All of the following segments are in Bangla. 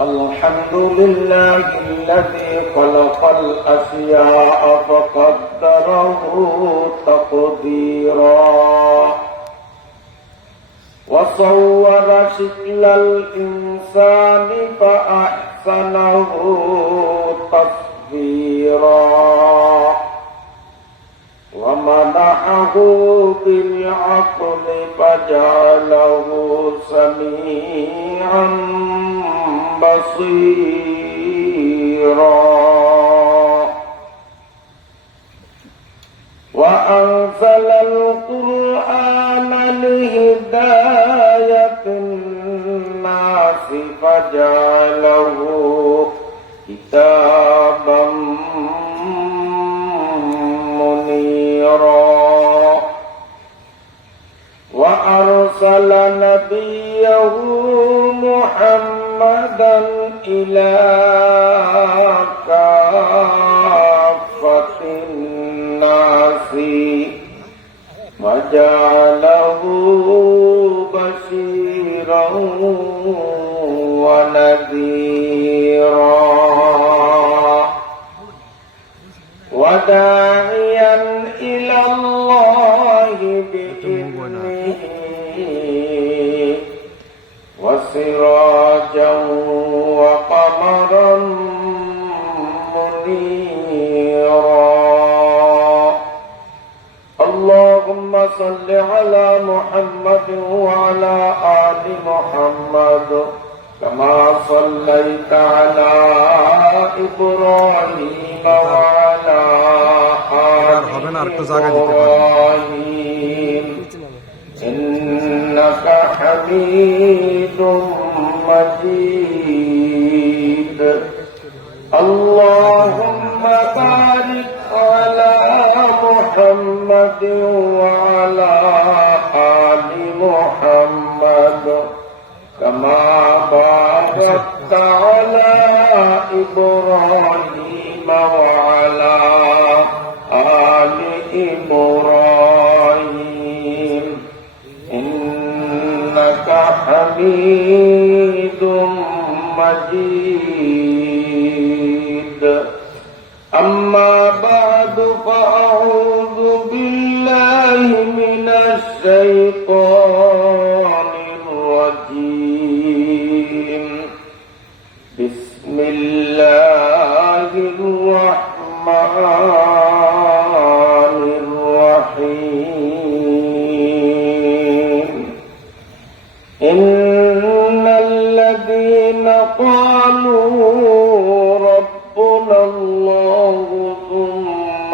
الحمد لله الذي خلق الأشياء فقدره تقديرا وصور شكل الإنسان فأحسنه تصويرا ومنحه بالعقل فجعله سميعا بصيرا وأنزل القرآن لهداية الناس فجعله كتابا منيرا وأرسل نبيه محمدا إلى كافة الناس وجعله بشيرا ونذيرا وداعيا إلى الله بإذنه وسراجا وقمرا منيرا اللهم صل على محمد وعلى آل محمد كما صليت على إبراهيم وعلى آل إبراهيم إنك حميد مجيد اللهم بارك على محمد وعلى آل محمد كما باركت على إبراهيم وعلى آل إبراهيم إنك حميد مجيد أما بعد فأعوذ بالله من الشيطان الرجيم بسم الله الرحمن الرحيم إن الذين قالوا ربنا الله ثم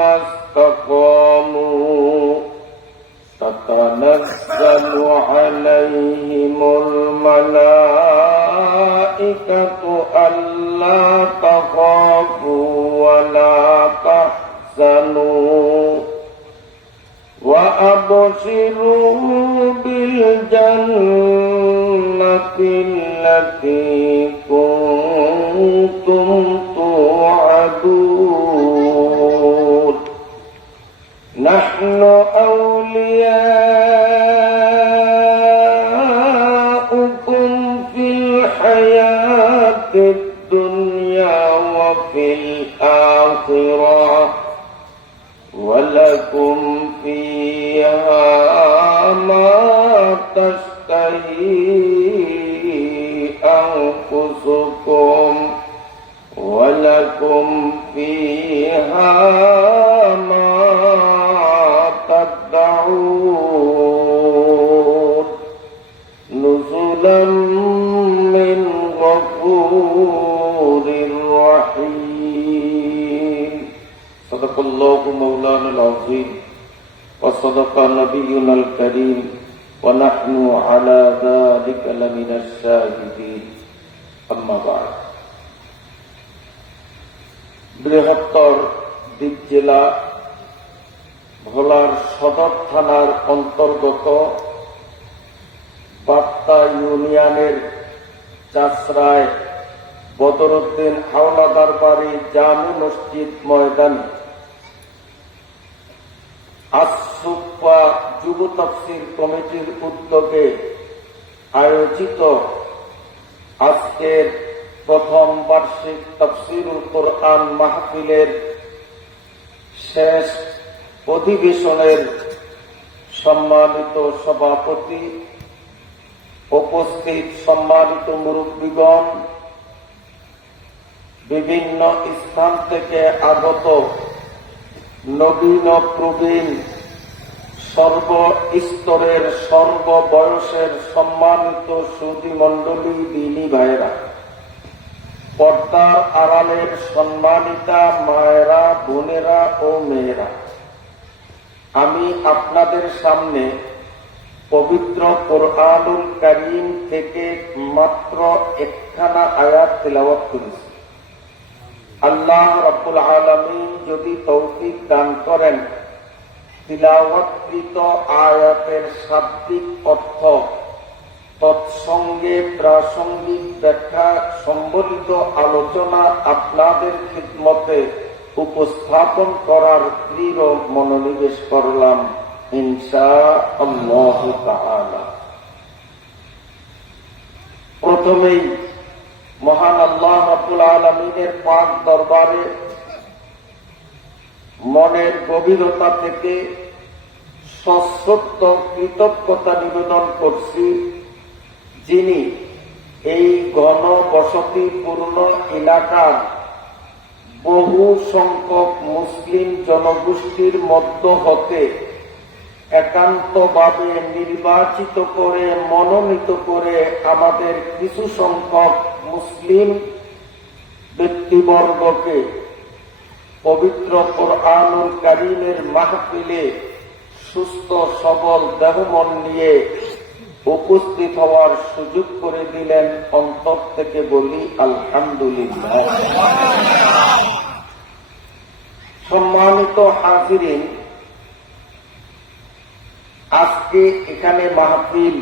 استقاموا تتنزل عليهم الملائكة ألا تخافوا ولا تحزنوا وأبشروا بالجنة التي كنتم توعدون نحن أولياؤكم في الحياة الدنيا وفي الآخرة ولكم فيها ما تشتهي أنفسكم ولكم فيها ما تدعون نزلا من غفور رحيم صدق الله مولانا العظيم وصدق نبينا الكريم ونحن على ذلك لمن الشاهدين أما بعد বৃহত্তর দ্বীপ জেলা ভোলার সদর থানার অন্তর্গত বাপ্তা ইউনিয়নের চাষরায় বদরুদ্দিন হাওলাদার বাড়ি জামি মসজিদ ময়দানে আসুফা যুব তাফসীর কমিটির উদ্যোগে আয়োজিত আজকের প্রথম বার্ষিক তাফসীরুল কোরআন মাহফিলের শেষ অধিবেশনের সম্মানিত সভাপতি, উপস্থিত সম্মানিত মুরব্বীগণ, বিভিন্ন স্থান থেকে আগত নবীন প্রবীণ সর্বস্তরের সর্ববয়সের সম্মানিত সুধী মণ্ডলী, দিনী ভাইয়েরা, পর্দার আড়ালের সম্মানিতা মায়েরা, বোনেরা ও মেয়েরা, আমি আপনাদের সামনে পবিত্র কোরআনুল কারীম থেকে মাত্র একখানা আয়াত তেলাওয়াত করেছি। আল্লাহ রাব্বুল আলামিন যদি তৌফিক দান করেন, তিলাওয়াতকৃত আয়াতের শাব্দিক অর্থ তৎসঙ্গে প্রাসঙ্গিক ব্যাখ্যা সম্বলিত আলোচনা আপনাদের খিদমতে উপস্থাপন করার দৃঢ় মনোনিবেশ করলাম ইনশাআল্লাহ তাআলা। প্রথমেই মহান আল্লাহ রাব্বুল আলামিনের পাক দরবারে মনের গভীরতা থেকে সশ্রদ্ধ কৃতজ্ঞতা নিবেদন করছি, যিনি এই ঘনবসতিপূর্ণ এলাকার বহু সংখ্যক মুসলিম জনগোষ্ঠীর মধ্য হতে একান্তভাবে নির্বাচিত করে মনোনীত করে আমাদের কিছু সংখ্যক মুসলিম ব্যক্তিবর্গকে পবিত্র কোরআনুল কারীমের মাহফিলে সুস্থ সবল দেহমন নিয়ে উপস্থিত হওয়ার সুযোগ করে দিলেন। অন্তর থেকে বলি আলহামদুলিল্লাহ। সম্মানিত হাজিরিন, আজকে এখানে মাহফিল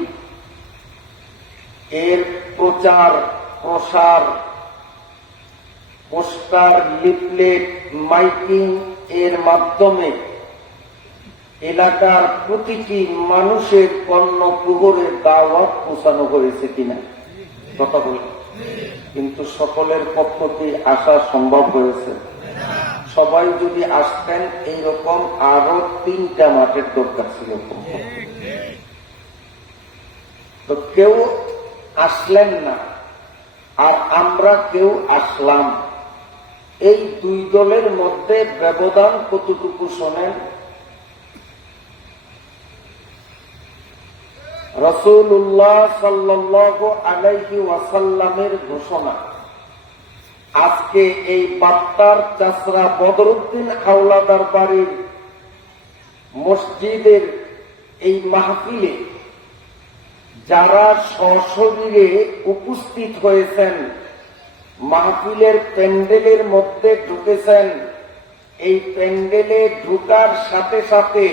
এর প্রচার প্রসার, পোস্টার, লিফলেট, মাইকিং এর মাধ্যমে এলাকার প্রতিটি মানুষের কর্ণকুহরের দাওয়াত পৌঁছানো হয়েছে কিনা কথা বলি, কিন্তু সকলের পক্ষে আসা সম্ভব হয়েছে। সবাই যদি আসতেন, এইরকম আরো 3টা মাঠের দরকার ছিল। তো কেউ আসলেন না, আর আমরা কেউ আসলাম। এই দুই দলের মধ্যে ব্যবধান কতটুকু শোনেন? রাসূলুল্লাহ সাল্লাল্লাহু আলাইহি ওয়াসাল্লামের ঘোষণা। আজকে এই বাত্তার চাষরা বদরুদ্দিন হাওলাদার বাড়ির মসজিদের এই মাহফিলে যারা সশরীরে উপস্থিত হয়েছেন, মাহফিলের প্যান্ডেলের মধ্যে ঢুকেছেন, এই প্যান্ডেলে ঢুকার সাথে সাথে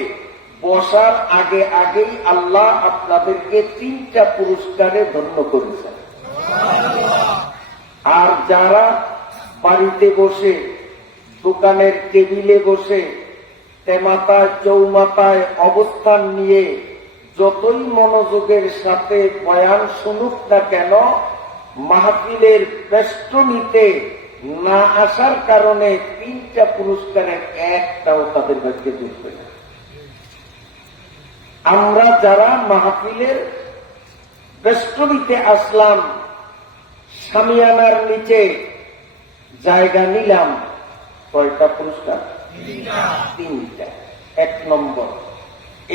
বসার আগে আগেই আল্লাহ আপনাদেরকে 3টা পুরস্কারে ধন্য করেছেন। আর যারা বাড়িতে বসে, দোকানের টেবিলে বসে, তেমাতায় চৌমাতায় অবস্থান নিয়ে যতই মনোযোগের সাথে বয়ান শুনুক না কেন, মাহফিলের বেষ্টনীতে না আসার কারণে 3টা পুরস্কারের একটাও তাদের ভাগ্যে জুটবে না। আমরা যারা মাহফিলের বেষ্টনীতে আসলাম, শামিয়ানার নিচে জায়গা নিলাম, কয়টা পুরস্কার? 3টা। 1 নম্বর,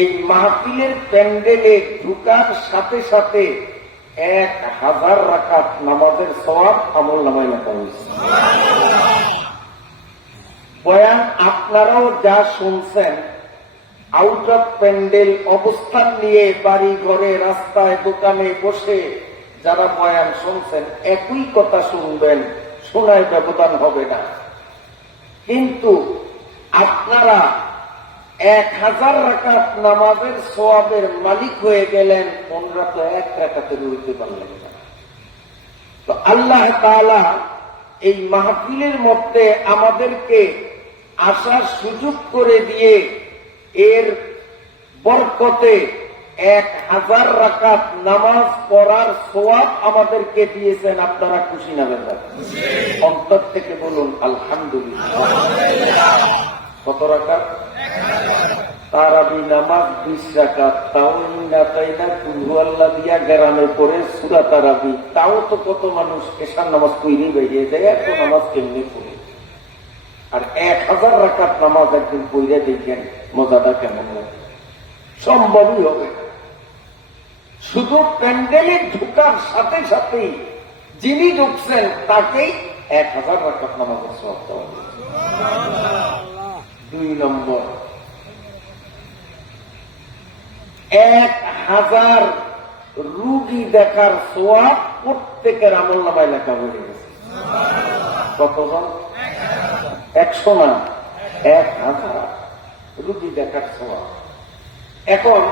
এই মাহফিলের প্যান্ডেলে ঢুকার সাথে সাথে 1000 রাকাত নামাজের সওয়াব আমল নামায় লেখা হয়েছে। বয়ান আপনারাও যা শুনছেন, আউট অফ প্যান্ডেল অবস্থান নিয়ে বাড়ি ঘরে রাস্তায় দোকানে বসে যারা বয়ান শুনছেন, একই কথা শুনবেন, শোনায় ব্যবধান হবে না। কিন্তু আপনারা 1000 রাকাত নামাজের সওয়াবের মালিক হয়ে গেলেন, ওনারা তো 1 রাকাতে রইতে পারলেন না। তো আল্লাহ তাআলা এই মাহফিলের মধ্যে আমাদেরকে আসার সুযোগ করে দিয়ে এর বরকতে 1000 রাকাত নামাজ পড়ার সওয়াব আমাদেরকে দিয়েছেন। আপনারা খুশি না বেজার? অন্তর থেকে বলুন আলহামদুলিল্লাহ। কত রাকাত? তারাবি নামাজ 20 রাকাত, তাও না তাই না কুলহু আল্লাহ দিয়া গ্রামে পড়ে সূরা তারাবি, তাও তো কত মানুষ এশার নামাজ পড়েই বেরিয়ে যায়। এত নামাজ কেমনি পড়ে? আর 1000 রাকাত নামাজ একদিন পড়ে দেখেন মজাটা কেমন লাগে। সম্ভবই হবে। শুধু প্যান্ডেলে ঢুকার সাথে সাথেই যিনি ঢুকছেন তাকেই 1000 রাকাত নামাজের সওয়াব দেওয়া হবে। 2 নম্বর, 1000 রুগী দেখার সওয়াব প্রত্যেকের আমলনামায় লেখা হয়ে গেছে। কতজন? 100 না, 1000 রুগী দেখার সওয়াব। এখন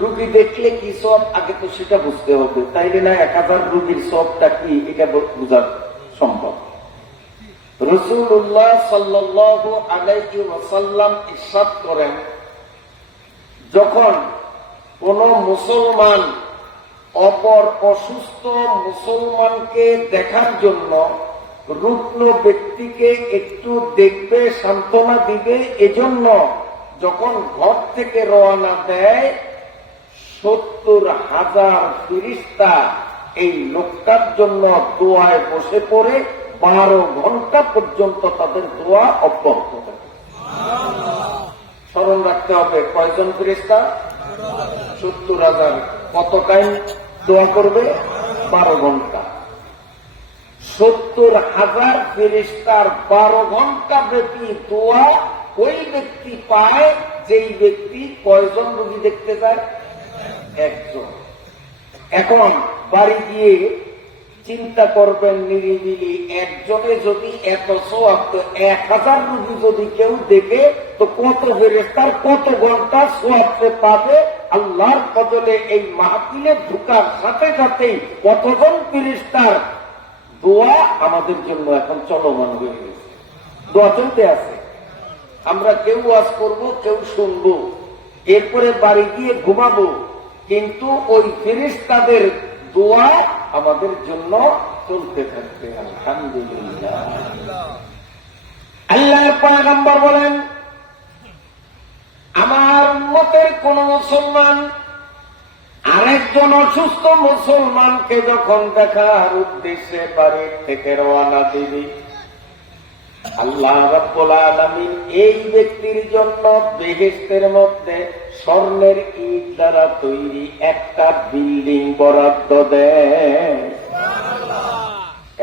রুগী দেখলে কি সওয়াব, আগে তো সেটা বুঝতে হবে। তাইলে না 1000 রুগীর সওয়াবটা কি এটা বোঝা সম্ভব। রাসূলুল্লাহ সাল্লাল্লাহু আলাইহি ওয়াসাল্লাম ইরশাদ করেন, যখন কোন মুসলমান অপর অসুস্থ মুসলমানকে দেখার জন্য রুগ্ন ব্যক্তিকে একটু দেখবে, সান্ত্বনা দিবে, এজন্য যখন ঘর থেকে রওনা দেয় 70,000 ফেরেশতা এই লোকটার জন্য দোয়ায় বসে পড়ে 12 ঘন্টা পর্যন্ত তাদের দোয়া অব্যাহত থাকে। স্মরণ রাখতে হবে কয়জন ফেরেশতা? 70,000। কত টাইম দোয়া করবে? 12 ঘন্টা। 70,000 ফেরেশতার 12 ঘন্টা ব্যাপী দোয়া ওই ব্যক্তি পায় যেই ব্যক্তি কয়জন রোগী দেখতে যায়? একজন। এখন বাড়ি গিয়ে চিন্তা করবেন নিরিবিলি, একজনে যদি এত সওয়াব, তো 1000 রোগী যদি কেউ দেখে তো কত ফেরেশতার কত ঘন্টা সওয়াব পাবে। আল্লাহর ফজলে এই মাহফিলে ঢুকার সাথে সাথেই কতজন ফেরেশতার দোয়া আমাদের জন্য এখন চলমান হয়ে গেছে। দোয়া চলতে আছে। আমরা কেউ ওয়াজ করবো, কেউ শুনবো, এরপরে বাড়ি গিয়ে ঘুমাবো, কিন্তু ওই ফেরেশতাদের দোয়া আমাদের জন্য চলতে থাকবে। আলহামদুলিল্লাহ। আল্লাহর পয়গম্বর বলেন, আমার উম্মতের কোন মুসলমান আরেকজন অসুস্থ মুসলমানকে যখন দেখার উদ্দেশ্যে বাড়ি থেকে রওনা দিবি, আল্লাহ রাব্বুল আলামিন এই ব্যক্তির জন্য বেহেশতের মধ্যে স্বর্ণের ইট দ্বারা তৈরি একটা বিল্ডিং বরাদ্দ দেয়।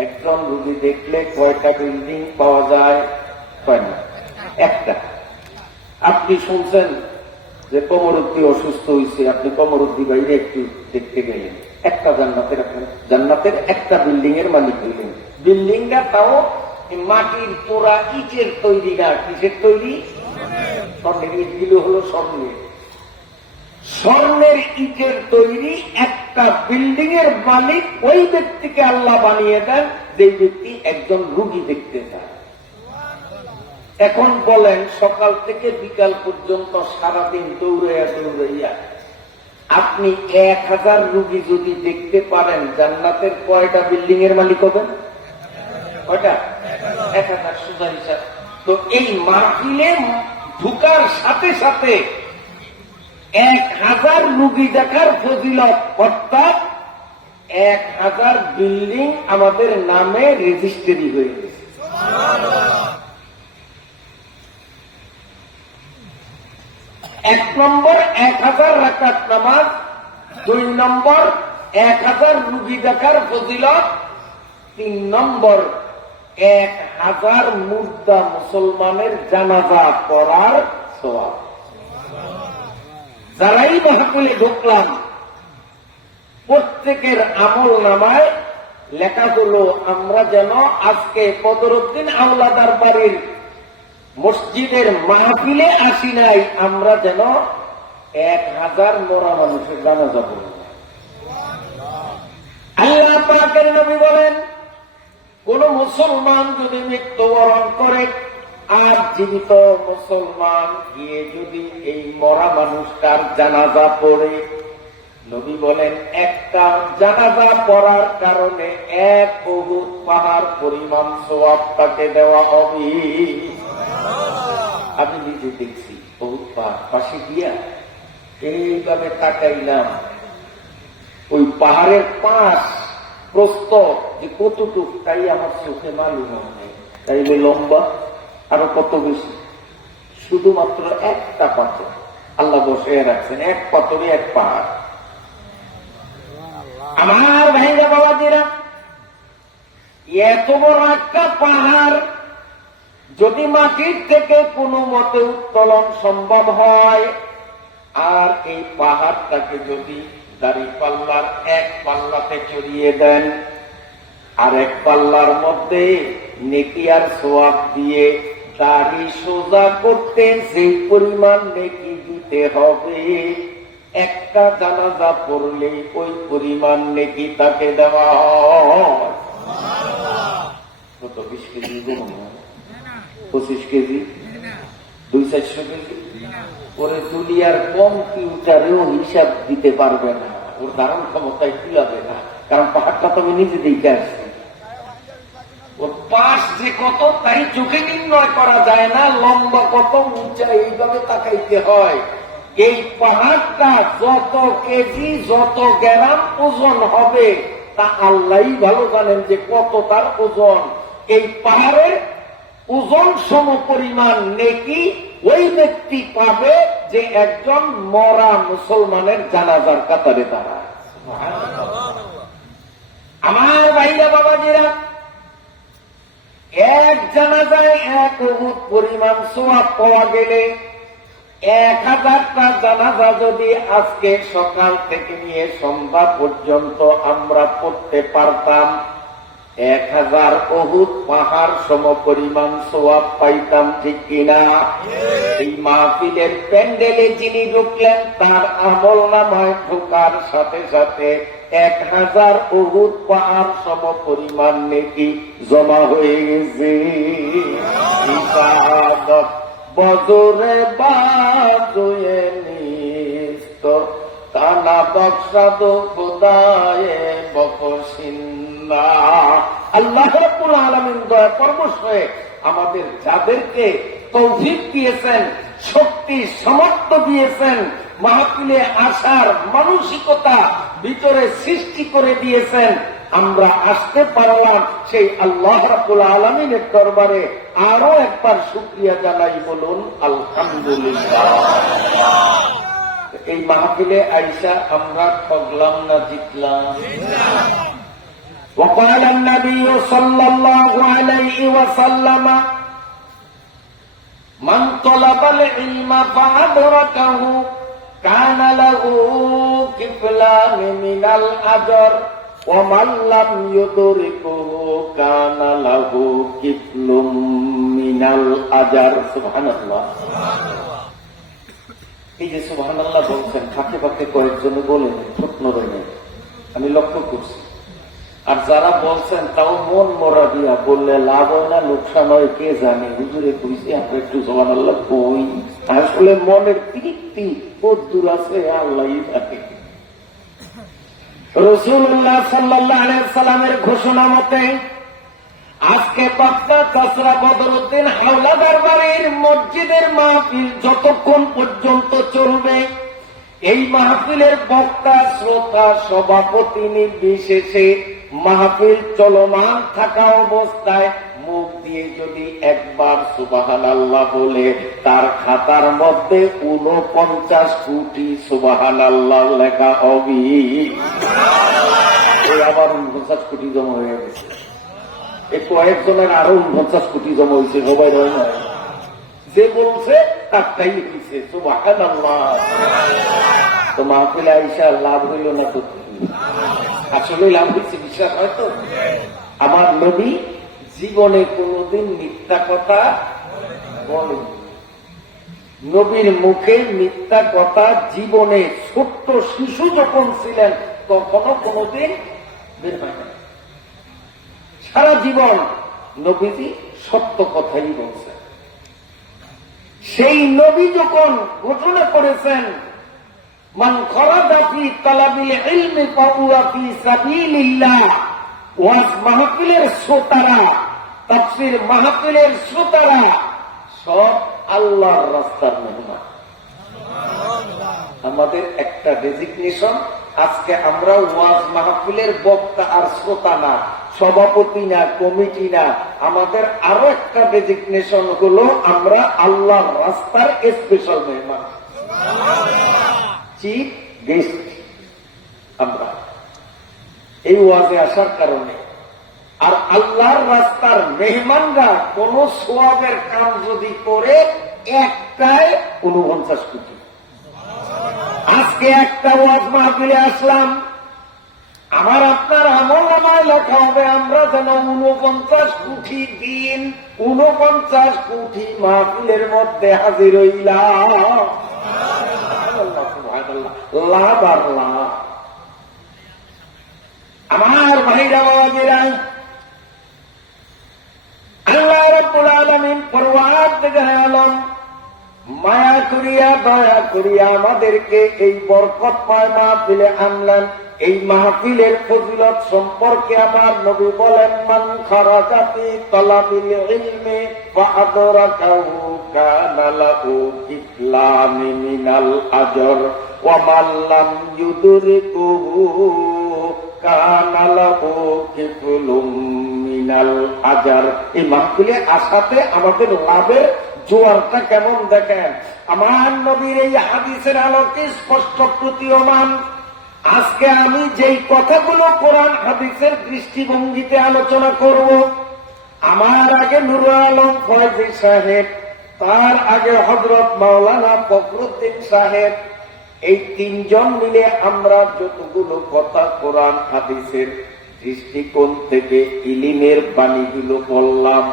একজন রোগী দেখলে কয়টা বিল্ডিং পাওয়া যায়? কয় না, একটা। আপনি শুনছেন যে কমরুদ্দি অসুস্থ হয়েছে, আপনি কমরুদ্দি বাইরে একটু দেখতে গেলেন, একটা জান্নাতের একটা বিল্ডিং এর মালিক হইলেন। বিল্ডিংটা তাও মাটির পোড়া ইটের তৈরি না, কিসের তৈরি? স্বর্ণের। ইটগুলো হলো স্বর্ণের। স্বর্ণের ইটের তৈরি একটা বিল্ডিং এর মালিক ওই ব্যক্তিকে আল্লাহ বানিয়ে দেন যে ব্যক্তি একজন রুগী দেখতে চায়। এখন বলেন, সকাল থেকে বিকাল পর্যন্ত সারাদিন দৌড়াইয়া আপনি 1000 রুগী যদি দেখতে পারেন, জান্নাতের কয়টা বিল্ডিং এর মালিক হবেন? কয়টা? 1000। সোজা হিসাব। তো এই মাহফিলে ঢুকার সাথে সাথে 1000 রুগী দেখার ফজিলত, অর্থাৎ 1000 বিল্ডিং আমাদের নামে রেজিস্ট্রি হয়ে গেছে। 1 নম্বর 1000 রাকাত নামাজ, 2 নম্বর 1000 রুগী দেখার ফজিলত, 3 নম্বর 1000 মুর্দা মুসলমানের জানাজা পড়ার সওয়াব। যারাই মাহফিলে ঢুকলাম প্রত্যেকের আমল নামায় লেখা হলো, আমরা যেন আজকে বদরউদ্দিন আওলাদার বাড়ির মসজিদের মাহফিলে আসি নাই, আমরা যেন 1000 মরা মানুষের জানাজা পড়ব। আল্লাহ পাকের নবী বলেন, কোন মুসলমান যদি মৃত্যুবরণ করে আর জীবিত মুসলমান গিয়ে যদি এই মরা মানুষটার জানাজা পড়ে, নবী বলেন একটা জানাজা পড়ার কারণে এক উহুদ পাহাড় পরিমাণ সওয়াব তাকে দেওয়া হবে। আমি নিজে দেখছি উহুদ পাহাড় পাশে গিয়া এইভাবে তাকাইলাম, ওই পাহাড়ের পাশ প্রস্থ যে কতটুক তাই আমার চোখে মালুম হয়, তাইলে লম্বা আরো কত বেশি। শুধুমাত্র একটা পাথর আল্লাহ বসে রাখছেন, এক পাথরে এক পাহাড়। আমার ভাইরা বাবাজিরা, এত বড় একটা পাহাড় যদি মাটির থেকে কোনো মতে উত্তোলন সম্ভব হয়, আর এই পাহাড়টাকে যদি দাঁড়িপাল্লার এক পাল্লাতে চড়িয়ে দেন, আর এক পাল্লার মধ্যে নেকি আর সওয়াব দিয়ে দাড়ি সোজা করতে যেই পরিমাণ নেকি দিতে হবে, একটা জানাজা পড়লে ওই পরিমাণ নেকি তাকে দেওয়া হয়। কত 20 কেজি, 25 কেজি, 200-400 কেজি। ওরে দুনিয়ার কম্পিউটারেও হিসাব দিতে পারবে না, ওর ধারণ ক্ষমতায় কুলাবে না, কারণ পাহাড়টা তো আমি নিজে দেখে আসছি। ওর পাশ যে কত তাই চোখে নির্ণয় করা যায় না, লম্বা কত, উঁচা, এইভাবে তাকাইতে হয়। এই পাহাড়টা যত কেজি যত গ্রাম ওজন হবে তা আল্লাহই ভালো জানেন যে কত তার ওজন। এই পাহাড়ের ওজন সম পরিমাণ নেকি ওই ব্যক্তি পাবে যে একজন মরা মুসলমানের জানাজার কাতারে দাঁড়ায়। আমার ভাইরা বাবাজিরা, এক জানাজায় এক উহুদ পরিমাণ সওয়াব পাওয়া গেলে 1000টা জানাজা যদি আজকে সকাল থেকে নিয়ে সন্ধ্যা পর্যন্ত আমরা পড়তে পারতাম, 1000 উহুদ পাহাড় সম পরিমাণ সওয়াব পাইতাম, ঠিক কিনা? এই মাহফিলের প্যান্ডেলে যিনি ঢুকলেন তার আমল নামায় ঢোকার সাথে সাথে 1000 উহুদ পাহাড় সম পরিমাণ নেকি জমা হয়ে গেছে। ইবাদত বজরে বাজুয়ে নিস্ত কানা বক্সাদ খোদায়ে বকশিন্না। আল্লাহ রাব্বুল আলামিন দয়া পরবশ হয়ে আমাদের যাদেরকে তৌফিক দিয়েছেন, শক্তি সামর্থ্য দিয়েছেন, মাহফিলে আসার মানসিকতা ভিতরে সৃষ্টি করে দিয়েছেন, আমরা আসতে পারলাম, সেই আল্লাহ রাব্বুল আলামিনের দরবারে আরো একবার শুকরিয়া জানাই, বলুন আলহামদুলিল্লাহ। এই মাহফিলে আইসা আমরা ঠগলাম না জিতলাম? وقال النبي صلى الله عليه وسلم من طلب العلم فأدركه كان له كفلان من الأجر ومن لم يدركه كان له كفل من الأجر। সুবহানাল্লাহ। এই যে সুবহানাল্লাহ বলছেন, ফাঁকে ফাঁকে কয়েকজন বলেন, স্বপ্ন রইলেন, আমি লক্ষ্য করছি। আর যারা বলছেন তাও মন মরা দিয়া বললে লাভ হয় না লোকসান হয় কে জানে। হুজুরে কইছে আমরা একটু সুবহানাল্লাহ কই, আসলে মনের তৃপ্তি কত দূর আছে আল্লাহই জানে। রাসূলুল্লাহ সাল্লাল্লাহু আলাইহি সাল্লামের ঘোষণা মতে আজকে পাটনা কাসরা বদরউদ্দিন হাওলা দরবারের মসজিদের মাহফিল যতক্ষণ পর্যন্ত চলবে, এই মাহফিলের বক্তা, শ্রোতা, সভাপতি নির্বিশেষে মাহফিল চলমান থাকা অবস্থায় মুখ দিয়ে যদি একবার সুবহানাল্লাহ বলে তার খাতার মধ্যে 49 কোটি সুবহানাল্লাহ লেখা হবে। এই আবার 49 কোটি জমা হয়ে গেছে। এই কয়েকজনের আরো 49 কোটি জমা হয়েছে, সবাই রয় না, যে বলছে তারটাই হয়েছে। সুবহানাল্লাহ। তো মাহফিলে আইসা লাভ হইল না তো? আসলে লাভ হয়েছে, বিশ্বাস হয়তো। আমার নবী জীবনে কোনদিন মিথ্যা কথা বলেন, নবীর মুখে মিথ্যা কথা জীবনে ছোট্ট শিশু যখন ছিলেন তখনও কোনদিন বের হয় না। সারা জীবন নবীজি সত্য কথাই বলছেন। সেই নবী যখন ঘোষণা করেছেন মান খরাজা ফি তালাবিল ইলমি ফাহুয়া ফি সাবিলিল্লাহ, ওয়াজ মাহফিলের শ্রোতারা, তাফসীর মাহফিলের শ্রোতারা সব আল্লাহর রাস্তার মেহমান। আমাদের একটা ডেজিগনেশন, আজকে আমরা ওয়াজ মাহফিলের বক্তা আর শ্রোতা না, সভাপতি না, কমিটি না, আমাদের আরো একটা ডেজিগনেশন হলো আমরা আল্লাহর রাস্তার স্পেশাল মেহমান, চিফ গেস্ট। আমরা এই ওয়াজে আসার কারণে আর আল্লাহর রাস্তার মেহমানরা কোন সোয়াবের কাম যদি করে একটাই 49 কোটি। আজকে একটা ওয়াজ মাহফিলে আসলাম, আমার আপনার আমল নামায় লেখা হবে আমরা যেন 49 কোটি দিন 49 কোটি মাহফিলের মধ্যে হাজির হইলাম। লাভ আর লাভ। আমার ভাইরা বাবাজিরা, আল্লাহ রাব্বুল আলামিন পরওয়ারদিগার আলম মায়া করিয়া দয়া করিয়া আমাদেরকে এই বরকতময় মাহফিলে আনলেন। এই মাহফিলের ফজিলত সম্পর্কে আমার নবী বলেন, মান খারাজা ফি তালাবিল ইলমি ফাআদরাকাহু কানা লাহু কিফলানি মিনাল আজর ওয়া মান লাম ইউদরিকুহু কানা লাহু কিফলুম মিনাল আজর। এই মাহফিলে আসাতে আমাদের লাভের জোয়ারটা কেমন দেখেন। আমার নবীর এই হাদিসের আলোকে স্পষ্ট প্রতীয়মান। আজকে আমি যেই কথাগুলো কোরআন হাদিসের দৃষ্টিভঙ্গিতে আলোচনা করব, আমার আগে নুরুল আলম ফয়জী সাহেব, তার আগে হযরত মাওলানা ফখরুদ্দিন সাহেব, এই তিনজন মিলে আমরা যতগুলো কথা কোরআন হাদিসের দৃষ্টিকোণ থেকে ইলমের বাণীগুলো বললাম,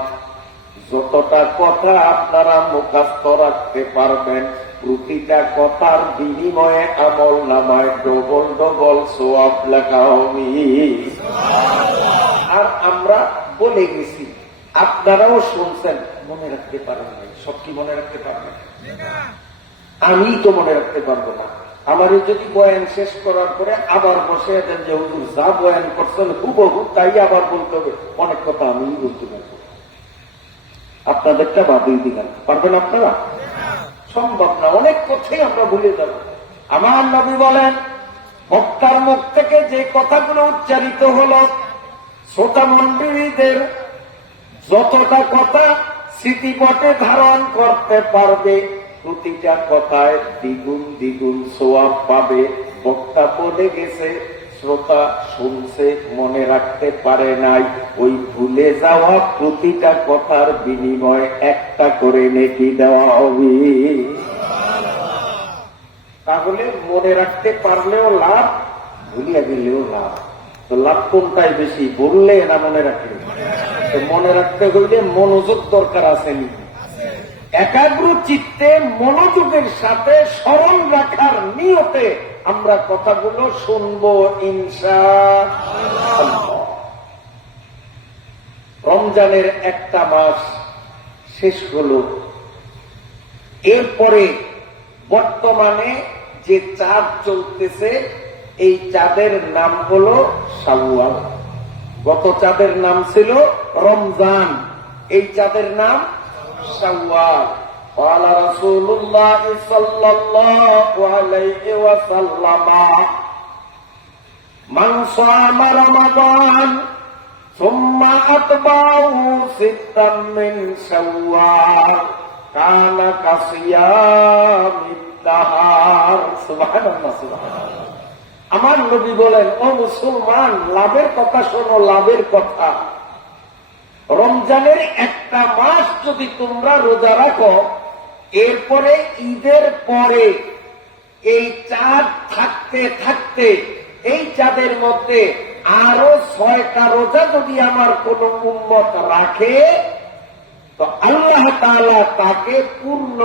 যতটা কথা আপনারা মুখস্থ রাখতে পারবেন, প্রতিটা কথার বিনিময়ে আমল নামায় ডবল ডবল সওয়াব লেখা হবে। আর আমরা বলে গেছি, আপনারাও শুনছেন, মনে রাখতে পারেন নাই। সব কি মনে রাখতে পারবেন? আমি তো মনে রাখতে পারবো না। আমার যদি বয়ান শেষ করার পরে আবার বসে দেন যে হুজুর যা বয়ান করছেন হুবহু তাই আবার বলতে হবে, অনেক কথা আমি বলতে পারবো, আপনাদেরটা বাদই দিলাম। পারবেন আপনারা? সম্ভব না, অনেক কথাই আমরা ভুলে যাব। আমার নবী বলেন, বক্তার মুখ থেকে যে কথাগুলো উচ্চারিত হলো, শ্রোতা মণ্ডলীদের যতটা কথা স্মৃতিপটে ধারণ করতে পারবে, প্রতিটা কথায় দ্বিগুণ দ্বিগুণ সওয়াব পাবে। বক্তা বলে গেছে, শ্রোতা শুনছে, মনে রাখতে পারে নাই, ওই ভুলে যাওয়া প্রতিটা কথার বিনিময়ে একটা করে নেকি দেওয়া হবে। তাহলে মনে রাখতে পারলেও লাভ, ভুলিয়া গেলেও লাভ। তো লাভ কোনটাই বেশি, বললে না মনে রাখলে? মনে রাখতে হইলে মনোযোগ দরকার আসেনি। একাগ্র চিত্তে মনোযোগের সাথে স্মরণ রাখার নিয়তে আমরা কথাগুলো শুনবো ইনশাআল্লাহ। রমজানের একটা মাস শেষ হলো, এরপরে বর্তমানে যে চাঁদ চলতেছে, এই চাঁদের নাম হলো শাওয়াল। গত চাঁদের নাম ছিল রমজান, এই চাঁদের নাম শাওয়াল। قال رسول الله صلى الله عليه وسلم من صام رمضان ثم أتبعه ستا من شوال كان كصيام الدهر। সুবহানাল্লাহ, সুবহানাল্লাহ। আমার নবী বলেন, ও মুসলমান, লাভের কথা শোনো, লাভের কথা। রমজানের একটা মাস যদি তোমরা রোজা রাখো, এরপরে ঈদের পরে এই চাঁদ থাকতে থাকতে এই চাঁদের মধ্যে আরো 6টা রোজা যদি আমার কোন উম্মত রাখে, তো আল্লাহ তাআলা তাকে পূর্ণ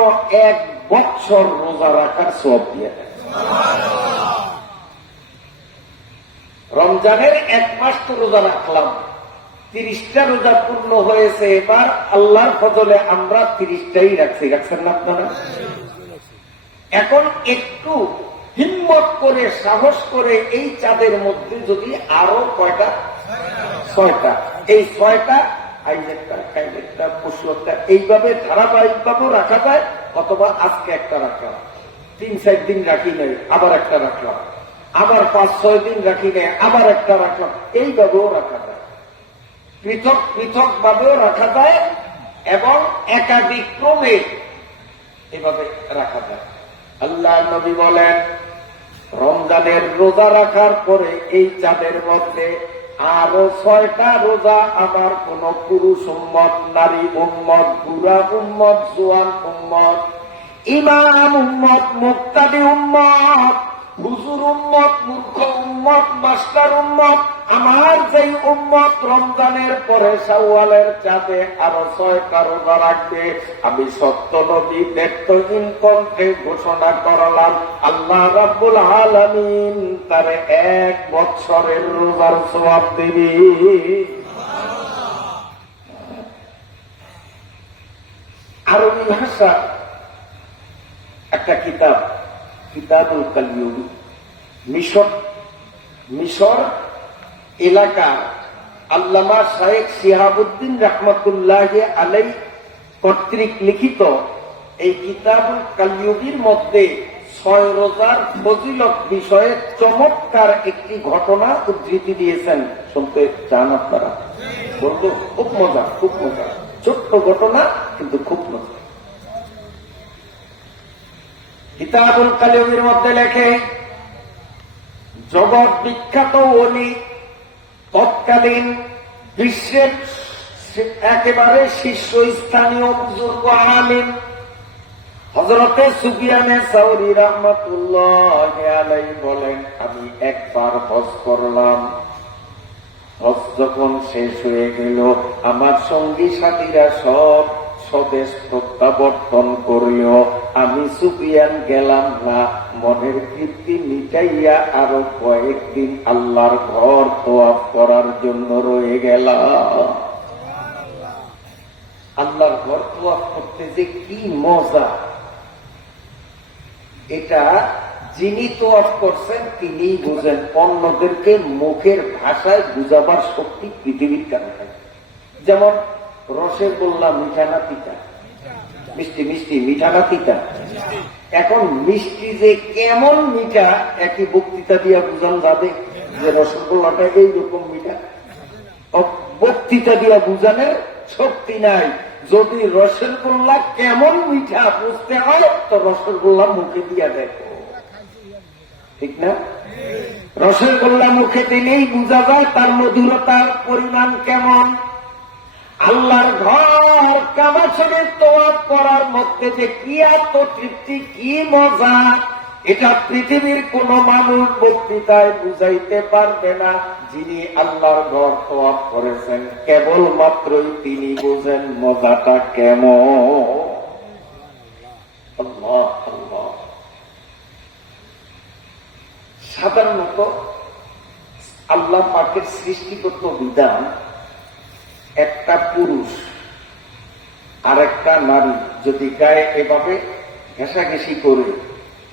1 বছর রোজা রাখার সওয়াব দিয়ে দেন। রমজানের 1 মাস তো রোজা রাখলাম, 30টা রোজা পূর্ণ হয়েছে, এবার আল্লাহর ফজলে আমরা 30টাই রাখছেন না আপনারা? এখন একটু হিম্মত করে সাহস করে এই চাঁদের মধ্যে যদি আরো কয়টা, 6টা, এই 6টা আইজেরটা, কাইজেরটা, পরশুটা এইভাবে ধারাবাহিকভাবেও রাখা যায়, অথবা আজকে একটা রাখলাম, 3-4 দিন রাখি নাই, আবার একটা রাখলাম, আবার 5-6 দিন রাখি নাই, আবার একটা রাখলাম, এইভাবেও রাখা যায়, পৃথক পৃথক ভাবেও রাখা যায় এবং একাধিক ক্রমে এভাবে রাখা যায়। আল্লাহ নবী বলেন, রমজানের রোজা রাখার পরে এই চাঁদের মধ্যে আরো 6টা রোজা আমার কোন পুরুষ উম্মত, নারী উম্মত, বুড়া উম্মত, জোয়ান উম্মত, ইমাম উম্মত, মুক্তাদি উম্মত, হুজুর উম্মত, মূর্খ উম্মত, মাস্টার উম্মত, আমার যেই উম্মত রমজানের পরে শাওয়ালের চাঁদে আরো 6টা রোজা রাখবে, আমি সত্য নবী ব্যক্তহীন কণ্ঠে ঘোষণা করলাম, আল্লাহ রাব্বুল আলামিন তারে 1 বছরের রোজার সওয়াব দিবে। আরবি ভাষা একটা কিতাব, কিতাবুল কালিয়ুবি, মিশর এলাকা আল্লামা শায়েখ শিহাবুদ্দিন রাহমাতুল্লাহ আলাইহি কর্তৃক লিখিত এই কিতাবুল কালিয়ুবির মধ্যে 6 রোজার ফজিলত বিষয়ে চমৎকার একটি ঘটনা উদ্ধৃতি দিয়েছেন। শুনতে চান আপনারা? বলবো, খুব মজা, খুব মজা, ছোট্ট ঘটনা কিন্তু খুব মজা। কিতাবুল কালিয়ুবির মধ্যে লেখে, জগৎ বিখ্যাত ওলি, তৎকালীন বিশ্বের একেবারে শীর্ষস্থানীয় বুজুর্গ আলিম হযরতে সুফিয়ানে সাউরি রাহমাতুল্লাহ আলাইহি বলেন, আমি একবার হজ করলাম। হজ যখন শেষ হয়ে গেল, আমার সঙ্গী সাথীরা সব স্বদেশ প্রত্যাবর্তন করলেও আমি সুফিয়ান গেলাম না। মনের তৃপ্তি মিটাইয়া আরো কয়েকদিন আল্লাহর ঘর তোয়াফ করার জন্য রয়ে গেলাম। আল্লাহর ঘর তোয়াফ করতে যে কি মজা, এটা যিনি তোয়াফ করছেন তিনি বুঝেন। অন্যদেরকে মুখের ভাষায় বুঝাবার শক্তি পৃথিবীর কারণে। যেমন রসের গোল্লা মিঠা না তিতা? মিষ্টি মিষ্টি, মিঠা না তিতা? এখন মিষ্টি যে কেমন মিঠা একই বক্তৃতা দিয়া বুঝান যাবে যে রসগোল্লাটা এইরকম মিঠা? বক্তৃতা দিয়া বুঝানোর শক্তি নাই। যদি রসের গোল্লা কেমন মিঠা বুঝতে হয় তো রসের গোল্লা মুখে দিয়া দেখো, ঠিক না? রসের গোল্লা মুখে দিলেই বুঝা যায় তার মধুরতার পরিমাণ কেমন। আল্লাহর ঘর কাবা শরীফ তোয়াফ করার মধ্যে যে কি এত তৃপ্তি, কি মজা, এটা পৃথিবীর কোন মানুষ বক্তৃতায় বুঝাইতে পারবে না। যিনি আল্লাহর ঘর তোয়াফ করেছেন কেবলমাত্রই তিনি বুঝেন মজাটা কেমন। আল্লাহ আল্লাহ। সাধারণত আল্লাহ পাকের সৃষ্টিগত বিধান, একটা পুরুষ আর একটা নারী যদি গায়ে এভাবে ঘেঁষাঘেঁষি করে,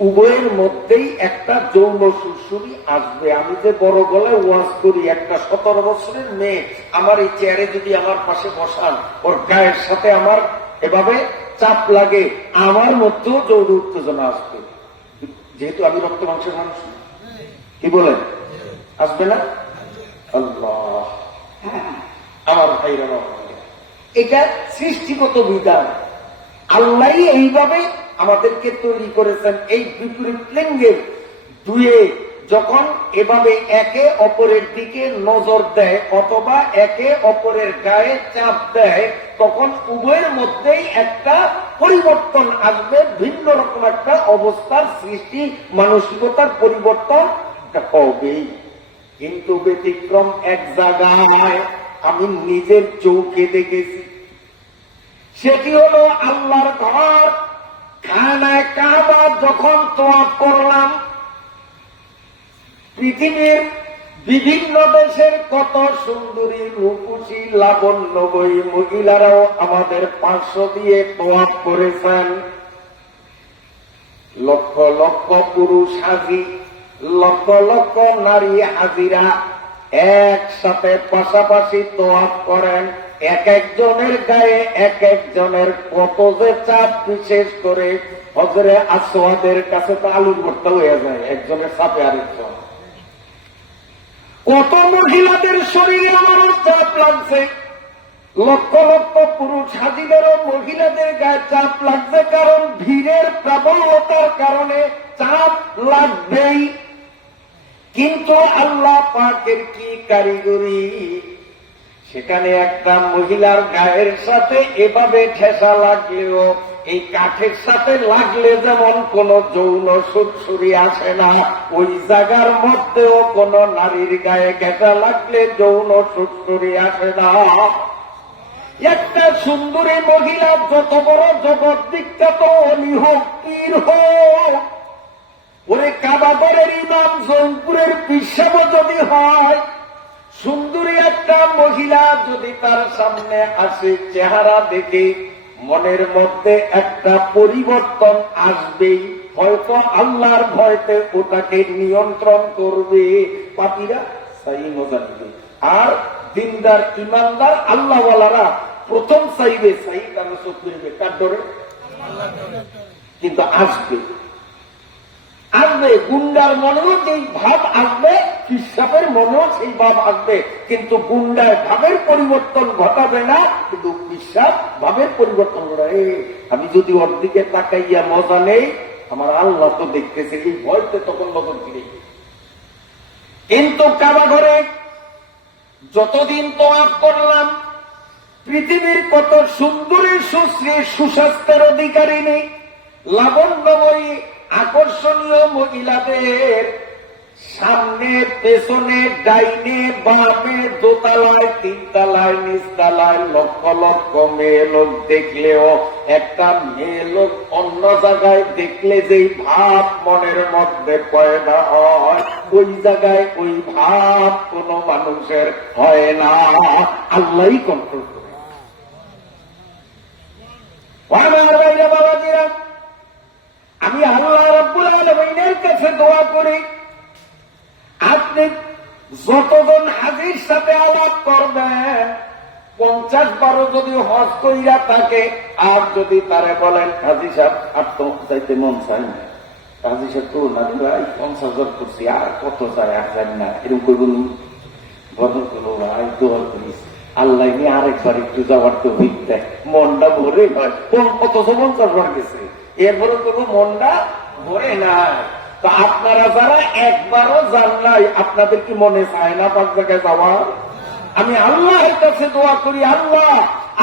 উভয়ের মধ্যেই একটা যৌন সুরসুরি আসবে। আমি যে বড় গলায় ওয়াজ করি, একটা 17 বছরের মেয়ে আমার এই চেয়ারে যদি আমার পাশে বসান, ওর গায়ের সাথে আমার এভাবে চাপ লাগে, আমার মধ্যেও যৌন উত্তেজনা আসবে। যেহেতু আমি রক্ত মাংসের মানুষ, কি বলেন, আসবে না? আল্লাহ, আমার ভাইরা, এটা সৃষ্টিগত বিধান। আল্লাহ এইভাবে আমাদেরকে তৈরি করেছেন। এই বিপরীত লিঙ্গের দুয়ে যখন এভাবে একে অপরের দিকে নজর দেয় অথবা একে অপরের গায়ে চাপ দেয়, তখন উভয়ের মধ্যেই একটা পরিবর্তন আসবে, ভিন্ন রকম একটা অবস্থার সৃষ্টি, মানসিকতার পরিবর্তন হবেই। কিন্তু ব্যতিক্রম এক জায়গায় আমি নিজের চোখে দেখেছি। সেটি হলো আল্লাহর ঘর খানায় কাবা যখন তোয়াফ করলাম, পৃথিবীর বিভিন্ন দেশের কত সুন্দরী রূপসী লাবণ্যময়ী মহিলারাও আমাদের পার্শ্ব দিয়ে তোয়াফ করেছেন। লক্ষ লক্ষ পুরুষ হাজি, লক্ষ লক্ষ নারী হাজিরা একসাথে পাশাপাশি তোয়াফ করেন। এক একজনের গায়ে এক একজনের কত যে চাপ, বিশেষ করে হজরে আসওয়াদের কাছে তো আলুর ভর্তা হয়ে যায় একজনের চাপে আরেকজন। কত মহিলাদের শরীরে আমারও চাপ লাগছে, লক্ষ লক্ষ পুরুষ হাজিদেরও মহিলাদের গায়ে চাপ লাগছে, কারণ ভিড়ের প্রবলতার কারণে চাপ লাগবেই। কিন্তু আল্লাহ পাকের কি কারিগরি, সেখানে একটা মহিলার গায়ের সাথে এভাবে ঠেসা লাগলেও এই কাঠের সাথে লাগলে যেমন কোন যৌন সুরসুরি আসে না, ওই জায়গার মধ্যেও কোন নারীর গায়ে ঘেঁষা লাগলে যৌন সুরসুরি আসে না। একটা সুন্দরী মহিলা যত বড় জগৎ বিখ্যাত অলি হোক, পীর হোক, ওরে কাবাগরের ইমাম জৌনপুরের পিসাব যদি হয়, সুন্দরী একটা মহিলা যদি তার সামনে আসে, চেহারা দেখে মনের মধ্যে একটা পরিবর্তন আসবেই। হয়তো আল্লাহর ভয়তে ওটাকে নিয়ন্ত্রণ করবে, পাপীরা সাই মজা নিবে। আর দিনদার ইমানদার আল্লাহওয়ালারা প্রথম চাইবে, সাই তার চোখ ফিরবে কার ডরে, কিন্তু আসবে আসবে। গুন্ডার মনেও যেই ভাব আসবে, পিসাবের মনেও সেই ভাব আসবে, কিন্তু গুন্ডার ভাবের পরিবর্তন ঘটাবে না, কিন্তু পিসাব ভাবের পরিবর্তন ঘটাবে। আমি যদি ওর দিকে তাকাইয়া মজা নেই, আমার আল্লাহ তো দেখতেছে, এই ভয়তে তখন নজর ফিরে। কিন্তু কাবা ঘরে যতদিন তোয়াফ করলাম, পৃথিবীর কত সুন্দরী সুশ্রী সুস্বাস্থ্যের অধিকারিণী লাবণ্যময়ী আকর্ষণীয় মহিলাদের সামনে পেছনে ডাইনে বামে দোতলায় তিনতলায় নিচতলায় লক্ষ লক্ষ মেয়ে লোক দেখলেও একটা মেয়ে লোক অন্য জায়গায় দেখলে যেই ভাব মনের মধ্যে পয়দা হয়, ওই জায়গায় ওই ভাব কোন মানুষের হয় না, আল্লাহই কন্ট্রোল করে। আমার বাইরে বাবাজিরা, আমি আল্লাহ রাব্বুল আলামিনের কাছে দোয়া করি, আপনি যতজন হাজির সাথে আলাপ করবেন, 50 বারো যদি হজ কইরা থাকে, আর যদি তারে বলেন হাজি সাহেব আর তো চাইতে মন চাই না, হাজি সাহেব তো না ভাই 50,000 করছি, আর কত চাই আর জানি না, এরকম করে বলুন, বদল করো ভাই, দোয়া করিস আল্লাহ নিয়ে আরেকবার একটু যাওয়ার তো হইতে মনটা ভরে হয়। কত 50 বার গেছে, এরপরে কোনো মনটা ভরে নাই। তো আপনারা যারা একবারও যান নাই, আপনাদের কি মনে চায় না পাঁচ জায়গায় যাওয়ার? আমি আল্লাহর কাছে দোয়া করি, আল্লাহ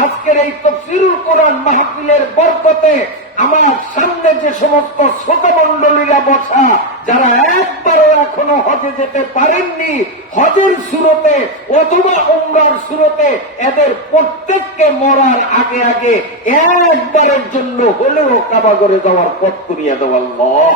আজকের এই তাফসীরুল কোরআন মাহফিলের বরকতে আমার সামনে যে সমস্ত ছোট মন্ডলীরা বসা, যারা একবারও এখনো হজে যেতে পারেননি, হজের সুরতে অথবা উমরার সুরতে, এদের প্রত্যেককে মরার আগে আগে একবারের জন্য হলেও কাবাগরে যাওয়ার পথ করিয়া দেওয়া আল্লাহ।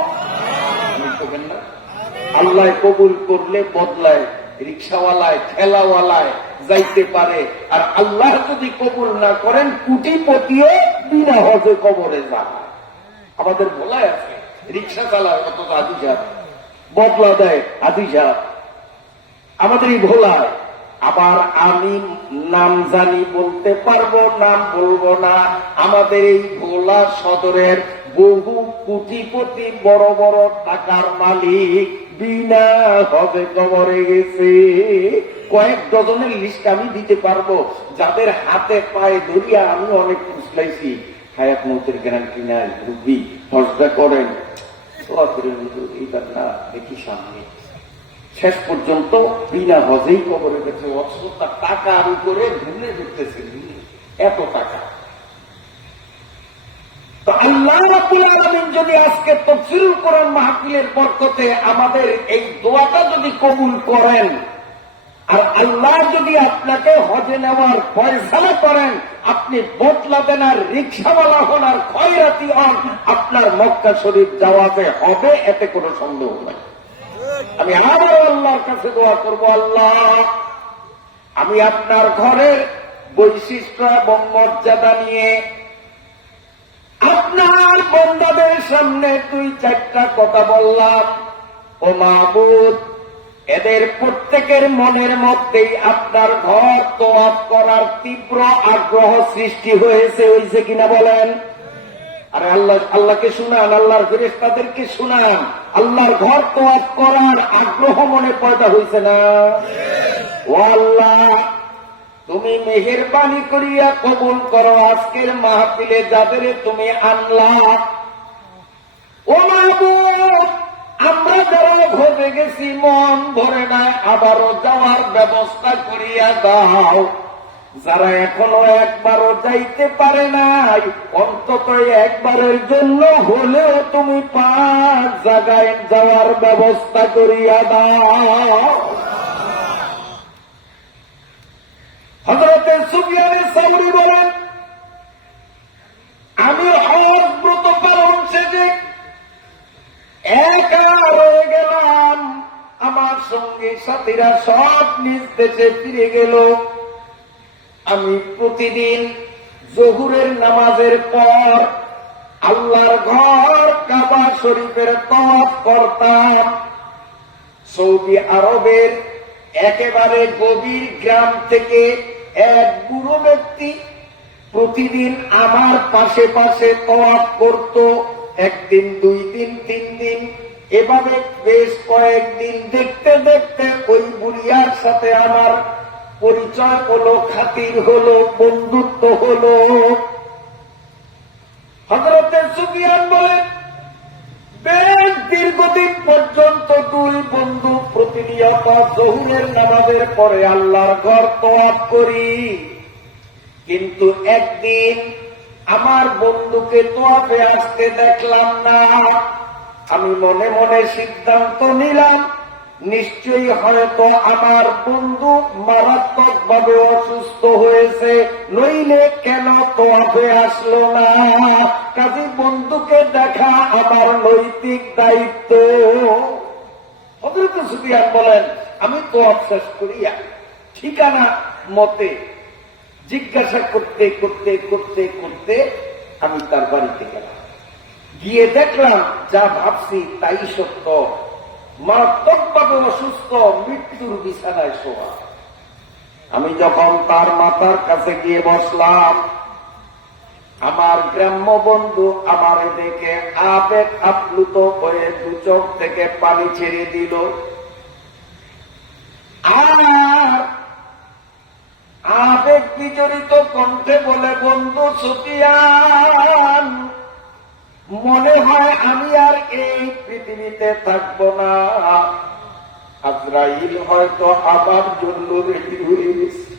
আল্লাহ কবুল করলে বদলায়, রিক্সাওয়ালায় ঠেলাওয়ালায় যাইতে পারে, আর আল্লাহ যদি কবুল না করেন কুটিপতিও বিনা হজে কবরে যায়। আমাদের ভোলায় আছে রিক্সা চালায় কত আদি সাহেব, বদলা দেয় আদি সাহেব আমাদের এই ভোলায়। আবার আমি নাম জানি বলতে পারবো, নাম বলবো না, আমাদের এই ভোলা সদরের বহু কোটিপতি বড় বড় টাকার মালিক বিনা হজে কবরে গেছে। কয়েক ডজনের লিস্ট আমি দিতে পারবো, যাদের হাতে পায়ে ধরিয়া আমি অনেক ফুসলাইছি, হায়াত মৌতের গ্যারান্টি নাই, রুবি হজটা করেন এইটা না দেখি সামনে, শেষ পর্যন্ত বিনা হজেই কবরে গেছে। অথচ তার টাকার উপরে ঘুরে ঘুরতেছে, এত টাকা। তো আল্লাহ রাব্বুল আলামিন যদি আজকে তাফসীরুল কোরআন মাহফিলের বরকতে আমাদের এই দোয়াটা যদি কবুল করেন, আর আল্লাহ যদি আপনাকে হজে নেওয়ার ফয়সালা করেন, আপনি বদলা দেন আর রিক্সাওয়ালা হন আর খয়রাতি হন, আপনার মক্কা শরীফ যাওয়াতে হবে, এতে কোনো সন্দেহ নাই। আমি আবার আল্লাহর কাছে দোয়া করব, আল্লাহ আমি আপনার ঘরের বৈশিষ্ট্য এবং মর্যাদা নিয়ে আপনার বান্দাদের সামনে 2-4টা কথা বললাম। ও মাহবুব, এদের প্রত্যেকের মনের মধ্যেই আপনার ঘর তওয়াফ করার তীব্র আগ্রহ সৃষ্টি হয়েছে কিনা বলেন? আরে আল্লাহকে শুনান, আল্লাহর ফেরেশতাদেরকে শুনান, আল্লাহর ঘর তওয়াফ করার আগ্রহ মনে পয়দা হয়েছে না? ও আল্লাহ, তুমি মেহেরবানি করিয়া কবুল করো আজকের মাহফিলে যাদের তুমি আনলা। ও মাহবুব, আমরা যারা ভরে গেছি, মন ভরে নাই, আবারও যাওয়ার ব্যবস্থা করিয়া দাও। যারা এখনো একবারও যাইতে পারে নাই, অন্তত একবারের জন্য হলেও তুমি 5 জায়গায় যাওয়ার ব্যবস্থা করিয়া দাও। হযরতে সুফিয়ানে সাউরি বলেন, আমি হজ ব্রত পালন শেষে একা রয়ে গেলাম, আমার সঙ্গী সাথীরা সব নিজ দেশে ফিরে গেল। আমি প্রতিদিন জোহরের নামাজের পর আল্লাহর ঘর কাবা শরীফের তওয়াফ করতাম। সৌদি আরবের একেবারে গভীর গ্রাম থেকে এক বুড়ো ব্যক্তি প্রতিদিন আমার পাশে পাশে তওয়াফ করত। 1 দিন, 2 দিন, 3 দিন, এভাবে বেশ কয়েকদিন দেখতে দেখতে ওই বুড়িয়ার সাথে আমার পরিচয় হলো, খাতির হলো, বন্ধুত্ব হলো। হযরতে সুফিয়ান বলেন, বেশ দীর্ঘদিন পর্যন্ত 2 বন্ধু প্রতিনিয়ত জোহরের নামাজের পরে আল্লাহর ঘর তওয়াফ করি। কিন্তু একদিন আমার বন্ধুকে তওয়াফে আসতে দেখলাম না। আমি মনে মনে সিদ্ধান্ত নিলাম, নিশ্চয়ই হয়তো আমার বন্ধু মারাত্মক ভাবে অসুস্থ হয়েছে, নইলে কেন তওয়াফে আসলো না। কাজী বন্ধুকে দেখা আমার নৈতিক দায়িত্ব। হযরত সুফিয়ান বলেন, আমি তওয়াফ শেষ করিয়া ঠিকানা মতে জিজ্ঞাসা করতে করতে করতে করতে আমি তার বাড়িতে গেলাম। গিয়ে দেখলাম যা ভাবছি তাই সত্য, মারাত্মকভাবে অসুস্থ, মৃত্যুর বিছানায় শোয়া। আমি যখন তার মাথার কাছে গিয়ে বসলাম, আমার গ্রাম্য বন্ধু আমার দেখে আবেগ আপ্লুত হয়ে 2 চোখ থেকে পানি ছেড়ে দিল। আর আবেগ বিজড়িত কণ্ঠে বলে, বন্ধু সুফিয়ান, মনে হয় আমি আর এই পৃথিবীতে থাকব না। আজরাইল হয়তো আমার জন্য রেডি হয়ে গেছে।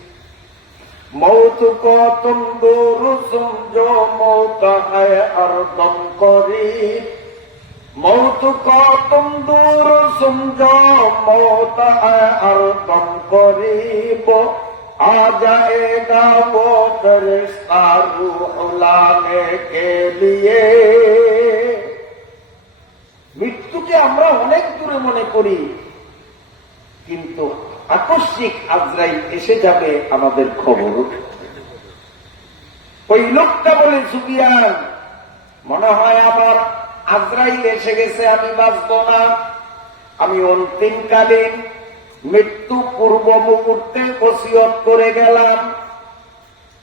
মৌত কতম দূর সমঝো, মৌত আয় আর দম করি। মৌত কতম দূর সমঝো, মৌত আয় আর দম করিব। आ जाएगा वो फरिश्ता रूह लाने के लिए। মৃত্যুকে আমরা অনেক দূরে মনে করি, কিন্তু আকস্মিক আজরাইল এসে যাবে আমাদের খবর। ওই লোকটা বলে, সুফিয়ান, মনে হয় আমার আজরাইল এসে গেছে, আমি বাঁচব না। আমি অন্তিমকালীন মৃত্যু পূর্ব মুহূর্তে ওসিয়ত করে গেলাম,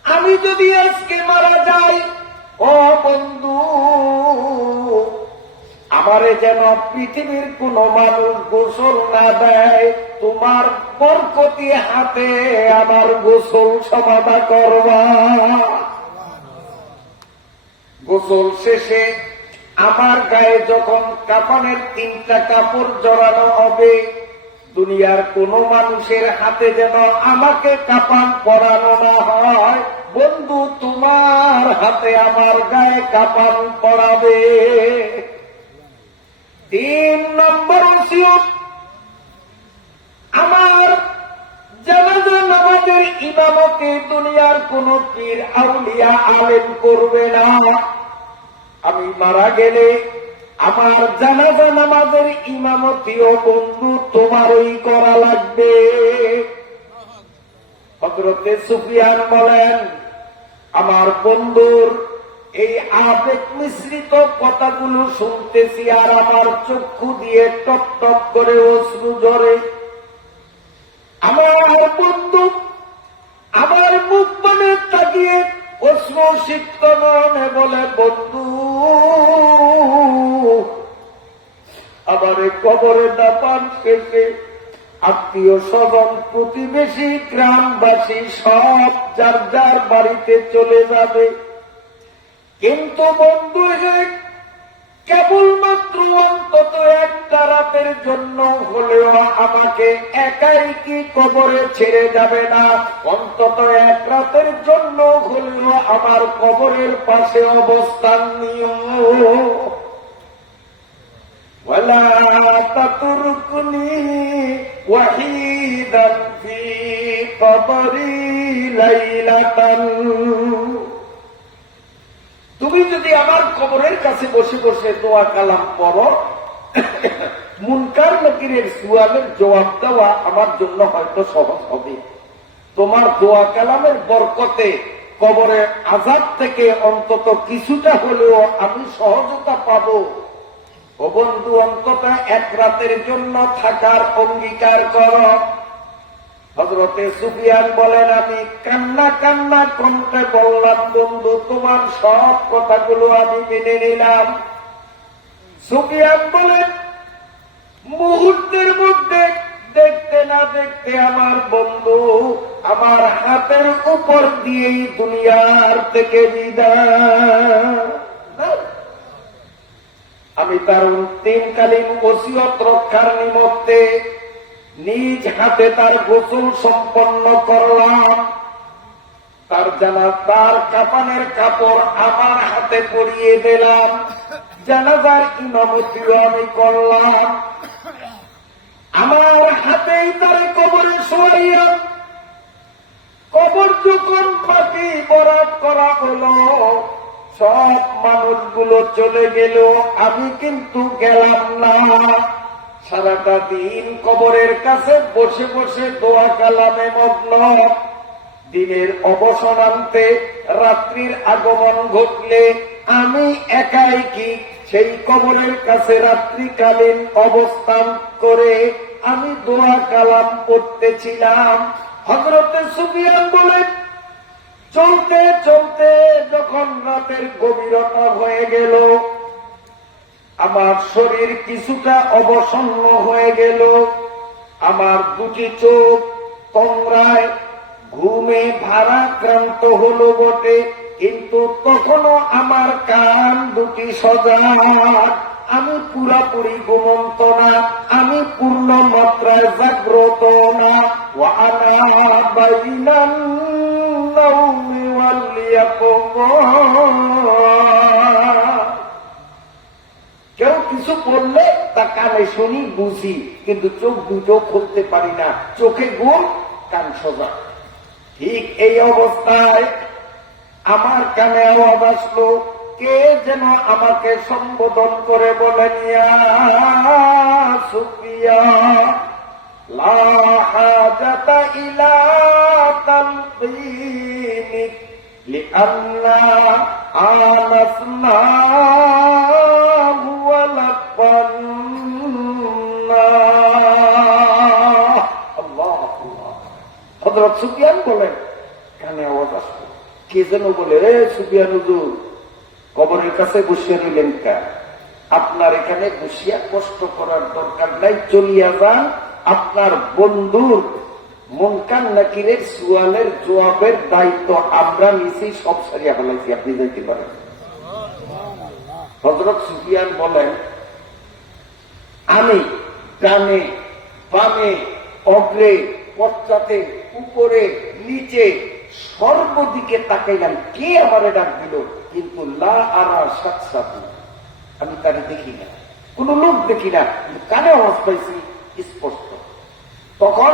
আমি যদি আজকে মারা যাই, ও বন্ধু, আমারে যেন পৃথিবীর কোন মানুষ গোসল না দেয়, তোমার বরকতি হাতে আমার গোসল সমাধা করবা। গোসল শেষে আমার গায়ে যখন কাফনের 3টা কাপড় জড়ানো হবে, দুনিয়ার কোন মানুষের হাতে যেন আমাকে কাফন পরানো না হয়, বন্ধু তোমার হাতে আমার গায়ে কাফন পরাবে। 3 নম্বর ওসিয়ত, আমার জানাজা নামাজের ইমামতি দুনিয়ার কোন পীর আউলিয়া আলেম করবে না। আমি মারা গেলে আমার জানাজা নামাজের ইমামতিও বন্ধু তোমারই করা লাগবে। হযরতে সুফিয়ান বলেন, আমার বন্ধুর এই আবেগ মিশ্রিত কথাগুলো শুনতেছি আর আমার চক্ষু দিয়ে টপ টপ করে অশ্রু ঝরে। আমার বন্ধু আমার মুখ মানে তাকিয়ে অশ্রু সিক্ত নয়নে বলে, বন্ধু আমার কবরে দাফন শেষে আত্মীয় স্বজন প্রতিবেশী গ্রামবাসী সব যার যার বাড়িতে চলে যাবে, কিন্তু বন্ধু কেবলমাত্র অন্তত একটা রাতের জন্য হলেও আমাকে একাই কি কবরে ছেড়ে যাবে না? অন্তত এক রাতের জন্য হলেও আমার কবরের পাশে অবস্থান নিও। ওয়ালা তাতরুকুনি ওয়াহিদান ফি কবরি লাইলাতান। তুমি যদি আমার কবরের কাছে বসে বসে দোয়া কালাম পড়ো, মুনকার নাকিরের সুয়ালের জবাব দেওয়া আমার জন্য হয়তো সহজ হবে। তোমার দোয়া কালামের বরকতে কবরের আযাব থেকে অন্তত কিছুটা হলেও আমি সহজতা পাবো। ও বন্ধু, অন্তত এক রাতের জন্য থাকার অঙ্গীকার করো। হযরতে সুফিয়ান বলেন, আমি কান্না কান্না কণ্ঠে বললাম, বন্ধু তোমার সব কথাগুলো আমি মেনে নিলাম। সুফিয়ান বলেন, মুহূর্তের মধ্যে দেখতে না দেখতে আমার বন্ধু আমার হাতের উপর দিয়েই দুনিয়ার থেকে বিদায়। আমি তার অন্তিমকালীন ওসিয়ত রক্ষার নিমিত্তে নিজ হাতে তার গোসল সম্পন্ন করলাম। তার তার কাফনের কাপড় আমার হাতে পরিয়ে দিলাম। জানাজার ইমামতিও আমি করলাম। আমার হাতেই তার কবরে শোয়াইয়া কবর যখন পাখি বরাত করা হলো, সব মানুষগুলো চলে গেল, আমি কিন্তু গেলাম না। সারাটা দিন কবরের কাছে বসে বসে দোয়া কালামে মগ্ন। দিনের অবসানান্তে রাত্রির আগমন ঘটলে আমি একাই কি সেই কবরের কাছে রাত্রিকালীন অবস্থান করে আমি দোয়া কালাম করতেছিলাম। হযরতে সুফিয়ান বলেন, চলতে চলতে যখন রাতের গভীরতা হয়ে গেল, আমার শরীর কিছুটা অবসন্ন হয়ে গেল। আমার দুটি চোখ তন্দ্রায় ঘুমে ভারাক্রান্ত হলো বটে, কিন্তু তখনও আমার কান দুটি সজাগ। আমি পুরাপুরি ঘুমন্ত না, আমি পূর্ণ মাত্রায় জাগ্রত না। ওয়ানা বাইনান নাওমি ওয়াল ইয়াকুম। কেউ কিছু বললে তা কানে শুনি বুঝি, কিন্তু চোখ দুটো খুলতে পারি না। চোখে ঘুম, কান সোজা। ঠিক এই অবস্থায় আমার কানে আওয়াজ আসলো, কে যেন আমাকে সম্বোধন করে বলেন, ইয়া সুফিয়ান লা হাজাতা ইলা তালকিনিক লিআন্না আনাসনাহু ওয়া লাব্বান্না। আল্লাহ আল্লাহ। হযরত সুফিয়ান বলেন, কানে আওয়াজ আসলো, কে যেন বলে, রে সুফিয়ান হুজুর কবরের কাছে বসিয়ে নিলেন কেন? আপনার এখানে বসিয়া কষ্ট করার দরকার নাই, চলিয়া যান। আপনার বন্ধুর মুনকার নাকিরের সুয়ালের জবাবের দায়িত্ব আমরা নিছি, সব সারিয়া ফেলাইছি, আপনি যাইতে পারেন। হযরত সুফিয়ান বলেন, আমি ডানে বামে অগ্রে পশ্চাতে উপরে নিচে সর্বদিকে তাকাইলাম, কে আমারে ডাক দিল, কিন্তু লা আরা সাথে আমি তারে দেখি না, কোন লোক দেখি না, কিন্তু কানে আওয়াজ পাইছি স্পষ্ট। তখন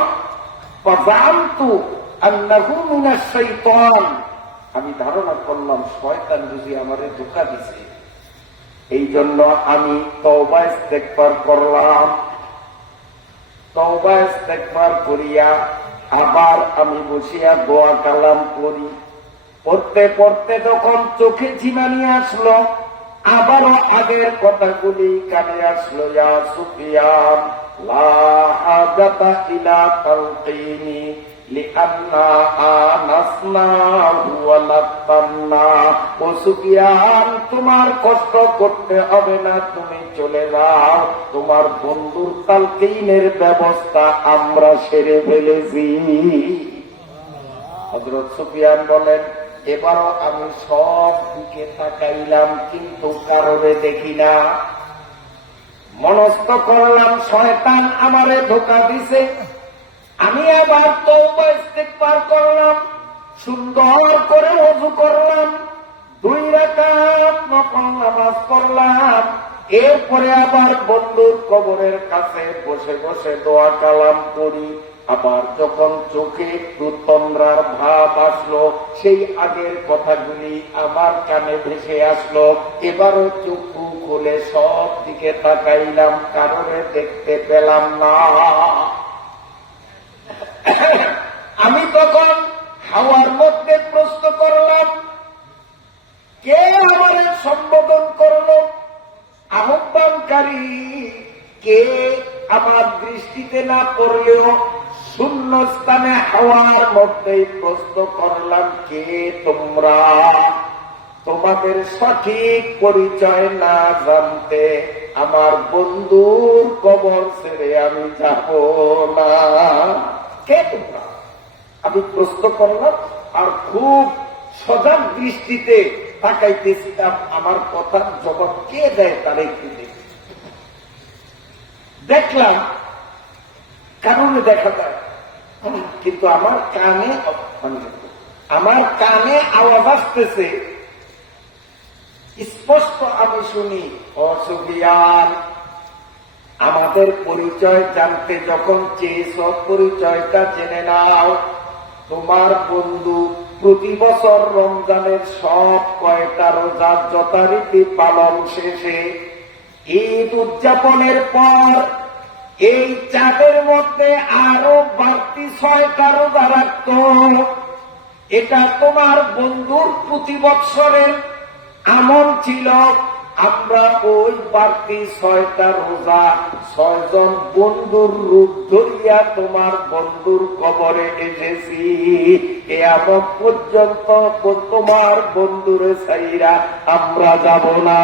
আমি ধারণা করলাম শয়তান বুঝি আমারে ধোঁকা দিছে। এই জন্য আমি তওবা ইস্তেগফার করলাম। তওবা ইস্তেগফার করিয়া আবার আমি বসিয়া দোয়া কালাম করি। পড়তে পড়তে যখন চোখে ঝিমানি আসলো, আবারও আগের কথাগুলি কানে আসলো। ইয়া সুফিয়ান লা হাজাতা ইলা তালকিনি লিআন্না আনাসনাহু ওয়া লাতান্না। ও সুফিয়ান, তোমার কষ্ট করতে হবে না, তুমি চলে যাও, তোমার বন্ধুর তালকিনের ব্যবস্থা আমরা সেরে ফেলেছি। হযরত সুফিয়ান বলেন, এবারও আমি সব দিকে তাকাইলাম, কিন্তু কারোরে দেখি না। মনস্থ করলাম শয়তান আমারে ধোঁকা দিছে। আমি আবার তওবা ইস্তেগফার করলাম, সুন্দর করে ওযু করলাম, 2 রাকাত নফল নামাজ পড়লাম। এরপরে আবার বন্ধুর কবরের কাছে বসে বসে দোয়া কালাম করি। আবার যখন চোখে একটু তন্দ্রার ভাব আসলো, সেই আগের কথাগুলি আমার কানে ভেসে আসলো। এবারও চক্ষু খুলে সব দিকে তাকাইলাম, কারণে দেখতে পেলাম না। আমি তখন হাওয়ার মধ্যে প্রশ্ন করলাম, কে আমাদের সম্বোধন করলো? আহ্বানকারী কে? আমার দৃষ্টিতে না পড়লেও শূন্য স্থানে হাওয়ার মধ্যেই প্রশ্ন করলাম, কে তোমরা? তোমাদের সঠিক পরিচয় না জানতে আমার বন্ধুর কবর ছেড়ে আমি যাব না। কে তোমরা? আমি প্রশ্ন করলাম, আর খুব সজাগ দৃষ্টিতে তাকাইতেছিলাম আমার কথার জবাব কে দেয় তার একটু দেখলাম। কারণে দেখা যায়, কিন্তু আমার কানে আওয়াজ আসতেছে স্পষ্ট, আমি শুনি, ও সুফিয়ান, আমাদের পরিচয় জানতে যখন চেয়েছ, পরিচয়টা জেনে নাও। তোমার বন্ধু প্রতি বছর রমজানের সব কয়টা রোজা যথারীতি পালন শেষে ঈদ উদযাপনের পর এই চাঁদের মধ্যে আরো বাড়তি 6টা রোজা রাখত। এটা তোমার বন্ধুর প্রতি বৎসরের আমল ছিল। আমরা ওই বাড়তি 6টা রোজা 6 জন বন্ধুর রূপ ধরিয়া তোমার বন্ধুর কবরে এসেছি। কিয়ামত পর্যন্ত তোমার বন্ধুরে ছাইরা আমরা যাব না।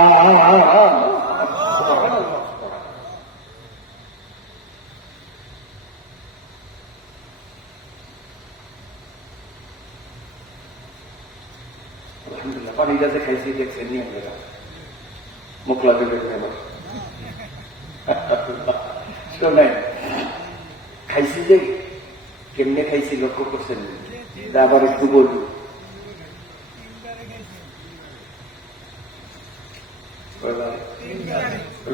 আলহামদুলিল্লাহ, পানিটা যে খাইছি দেখছেন নিয়ে মুখ লাগে শোনেন, খাইছি যে কেমনে খাইছি লক্ষ্য করছেন? আবার একটু বলবো।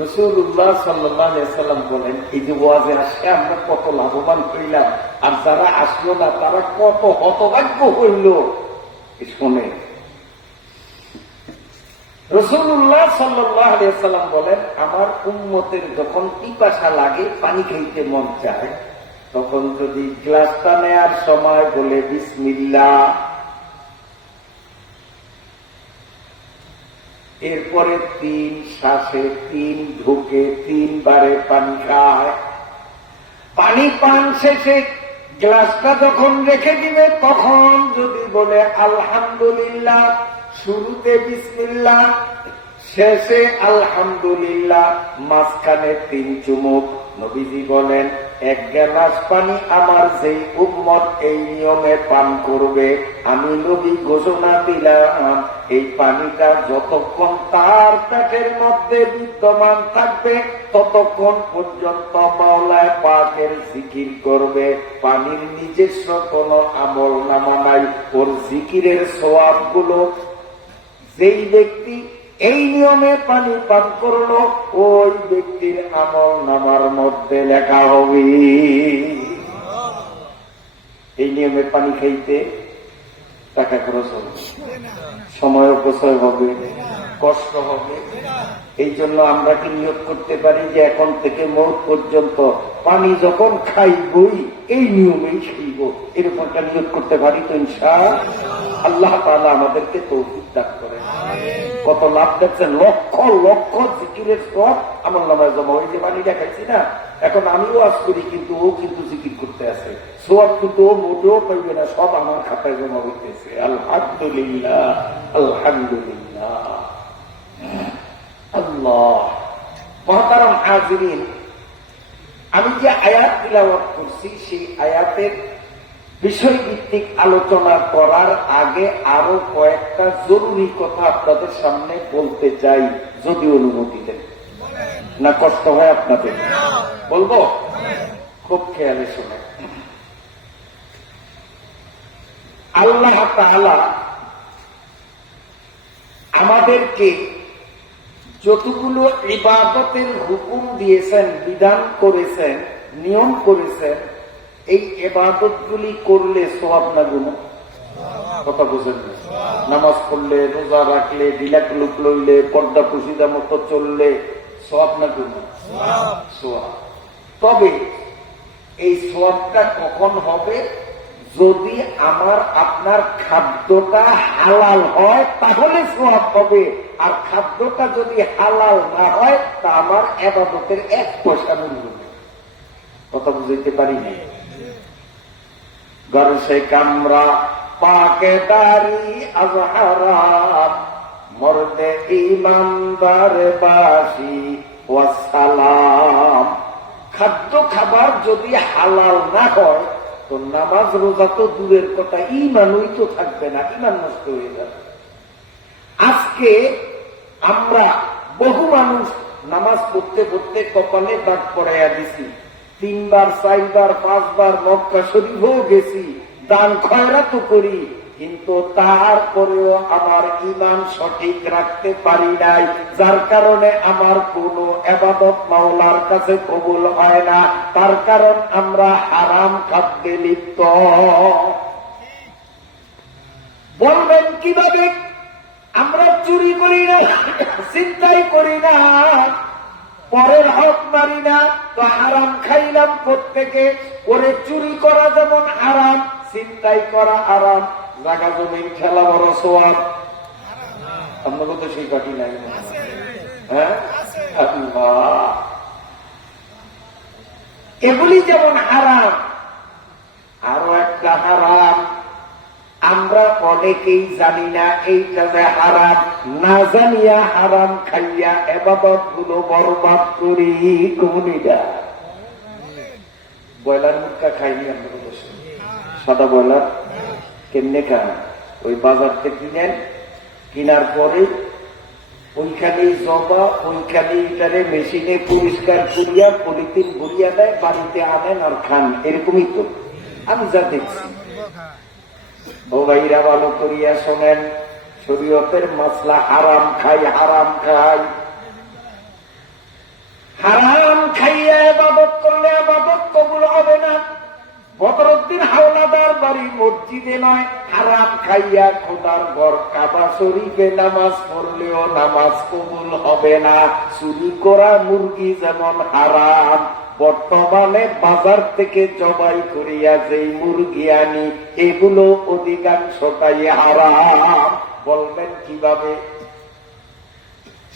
রাসূলুল্লাহ সাল্লাল্লাহু আলাইহি ওয়াসাল্লাম বলেন, এই যে ওয়াজে আসে আমরা কত লাভবান হইলাম, আর যারা আসলো না তারা কত হতভাগ্য হইল। শোনে, রাসূলুল্লাহ সাল্লাল্লাহু আলাইহি ওয়াসাল্লাম বলেন, আমার উম্মতের যখন পিপাসা লাগে, পানি খাইতে মন চায়, তখন যদি গ্লাসটা নেয়ার সময় বলে বিসমিল্লাহ, এরপরে 3 শ্বাসে 3 ঢুকে 3 বারে পানি খায়। পানি পান শেষে গ্লাসটা যখন রেখে দিবে, তখন যদি বলে আলহামদুলিল্লাহ, শুরুতে বিসমিল্লাহ, শেষে আলহামদুলিল্লাহ, মাঝখানে 3 চুমুক। নবীজি বলেন, 1 গ্লাস পানি আমার যেই উম্মত এই নিয়মে পান করবে, আমি নবী ঘোষণা দিলাম, এই পানিটা যতক্ষণ তার পেটের মধ্যে বিদ্যমান থাকবে, ততক্ষণ পর্যন্ত মাওলানা পাকের জিকির করবে। পানির নিজস্ব কোন আমল নামা নাই। ওর জিকিরের সওয়াব গুলো যেই ব্যক্তি এই নিয়মে পানি পান করলো, ওই ব্যক্তির আমল নামার মধ্যে লেখা হবে। এই নিয়মে পানি খাইতে টাকা খরচ হবে, সময় অপচয় হবে, কষ্ট হবে। এই জন্য আমরা কি নিয়োগ করতে পারি যে এখন থেকে মৌত পর্যন্ত পানি যখন খাইবই এই নিয়মেই খাইব, এরকম একটা নিয়োগ করতে পারি তো ইনশাআল্লাহ। আল্লাহ তাআলা আমাদেরকে তৌফিক দান করে। কত লাভ দেখছেন, লক্ষ লক্ষ জিকিরের সব আমার নামায় জমা। ওই যে পানিটা খাইছি না, এখন আমিও আজ করি, কিন্তু ও কিন্তু জিকির করতে আছে, সব কিন্তু ও মোটেও পাইবে না, সব আমার খাতায় জমা হইতেছে। আলহামদুলিল্লাহ, আলহামদুলিল্লাহ। আল্লাহ মুহতারাম হাজিরিন, আমি যে আয়াত তিলাওয়াত করছি সেই আয়াতের বিষয়ভিত্তিক আলোচনা করার আগে আরো কয়েকটা জরুরি কথা আপনাদের সামনে বলতে চাই, যদি অনুমতি দেন। না কষ্ট হয় আপনাদের? বলবো, খুব খেয়ালে শুনে। আল্লাহ তাআলা আমাদেরকে যতগুলো ইবাদতের হুকুম দিয়েছেন, বিধান করেছেন, নিয়ম করেছেন, এই ইবাদতগুলি করলে সওয়াব না গুনাহ? কথা বুঝেন না? নামাজ পড়লে, রোজা রাখলে, ঢিলাক লুক লইলে, পর্দা পুশিদা মতো চললে সওয়াব না গুনাহ? সওয়াব। তবে এই সওয়াবটা কখন হবে? যদি আমার আপনার খাদ্যটা হালাল হয় তাহলে সওয়াব হবে, আর খাদ্যটা যদি হালাল না হয় তা আমার ইবাদতের এক পয়সা মূল্য নেই। কথা বুঝাইতে পারি না? ঘর সে কামরা পাকে দারি আজহারাম, মর্দে ইমানদার বাসি ওয়াসালাম। খাদ্য খাবার যদি হালাল না হয় তো নামাজ রোজা তো দূরের কথা, ঈমানই তো থাকবে না, ঈমান নষ্ট হয়ে যাবে। আজকে আমরা বহু মানুষ নামাজ পড়তে পড়তে কপালে দাগ পড়াইয়া দিছি, 3 বার 4 বার 5 বার মক্কা শরীফও গেছি, দান খয়রাত করি, কিন্তু তারপরেও আমার ঈমান সঠিক রাখতে পারি নাই, যার কারণে আমার কোন ইবাদত মাওলার কাছে কবুল হয় না। তার কারণ আমরা হারাম খাদ্যে লিপ্ত। বলবেন কিভাবে? আমরা চুরি করি না, চিন্তাই করি না, পরের হক মারি না, তো হারাম খাইলাম প্রত্যেকে। করে চুরি করা যেমন হারাম, চিন্তাই করা হারাম, জায়গা জমিন খেলা বড় সওয়াব। আপনাকে তো সেই কাটি নাই, হ্যাঁ? এগুলি যেমন হারাম, আরো একটা হারাম আমরা অনেকেই জানি না এইটা যে হারাম, না জানিয়া হারাম খাইয়া ইবাদত গুলো বরবাদ করি। কোনটা? ব্রয়লার মুরগা খাইনি আমরা, সাদা ব্রয়লার কেমনে খান? ওই বাজার থেকে কিনেন, কিনার পরে ওইখানে জবা, ওইখানে এটারে মেশিনে পরিষ্কার করিয়া পলিথিন ভরিয়া দেয়, বাড়িতে আনেন আর খান। এরকমই তো আমি যা দেখছি। ও ভাইরা ভালো করিয়া শোনেন, শরীয়তের মাসলা হারাম খাই, হারাম খাই। হারাম খাইয়া ইবাদত করলে ইবাদত কবুল হবে না। বদরুদ্দিন হাওলাদার বাড়ি মসজিদে নয়, হারাম খাইয়া খোদার ঘর কাবা শরীফে নামাজ পড়লেও নামাজ কবুল হবে না। চুরি করা মুরগি যেমন হারাম, বর্তমানে বাজার থেকে জবাই করিয়া যেই মুরগি আনি এগুলো অধিকাংশটাই হারাম। বলবেন কিভাবে?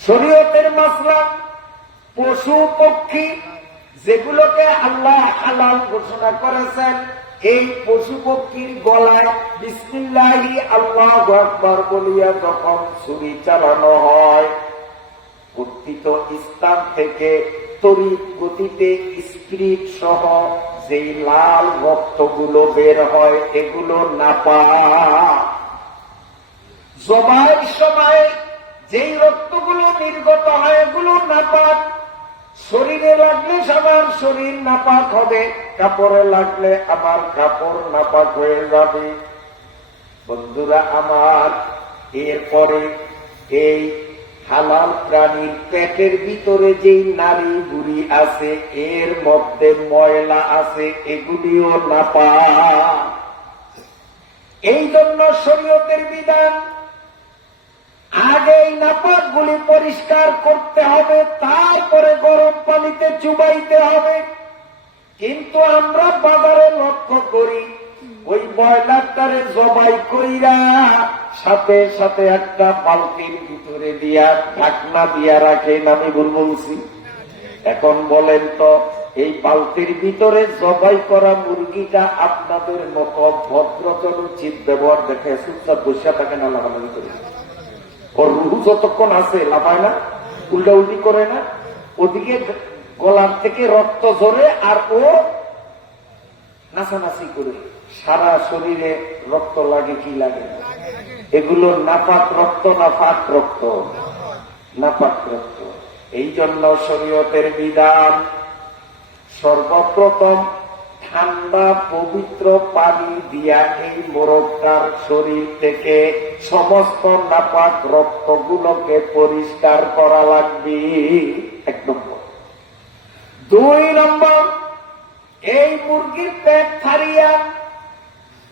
শরীয়তের মাসলা পশু পক্ষী যেগুলোকে আল্লাহ হালাল ঘোষণা করেছেন, এই পশু পক্ষীর গলায় বিসমিল্লাহি আল্লাহু আকবার বলিয়া যখন ছুরি চালানো হয়, কর্তৃত স্থান থেকে তড়িৎ গতিতে স্পিরিট সহ যেই লাল রক্তগুলো বের হয় এগুলো নাপাক। জবাইয়ের সময় যেই রক্তগুলো নির্গত হয় এগুলো নাপাক। শরীরে লাগলে আমার শরীর নাপাক হবে, কাপড়ে লাগলে আমার কাপড় নাপাক হয়ে যাবে। বন্ধুরা আমার, এরপরে এই হালাল প্রাণীর পেটের ভিতরে যেই নারী বুড়ি আছে এর মধ্যে ময়লা আছে, এগুলিও নাপাক। এই জন্য শরীয়তের বিধান আগে এই নাপাকগুলি পরিষ্কার করতে হবে, তারপরে গরম পানিতে চুবাইতে হবে। কিন্তু আমরা বাজারে লক্ষ্য করি ওই ব্রয়লারটারে জবাই কইরা সাথে সাথে একটা বালতির ভিতরে দিয়া ঢাকনা দিয়া রাখেন। আমি ভুল বলছি? এখন বলেন তো, এই বালতির ভিতরে জবাই করা মুরগিটা আপনাদের মতো ভদ্রচরুচিত ব্যবহার দেখে চুপচাপ বসিয়া থাকে না লাফালাফি করে? ওর রুহু যতক্ষণ আছে লাফায় না, উল্টা উল্টি করে না, ওদিকে গলার থেকে রক্ত ঝরে আর ও নাচানাচি করে, সারা শরীরে রক্ত লাগে কি লাগে? এগুলো নাপাক রক্ত, নাপাক রক্ত, নাপাক রক্ত। এই জন্য শরীয়তের বিধান সর্বপ্রথম ঠান্ডা পবিত্র পানি দিয়া এই মোরগটার শরীর থেকে সমস্ত নাপাক রক্তগুলোকে পরিষ্কার করা লাগবে। 1 নম্বর। 2 নম্বর, এই মুরগির পেট ছাড়িয়া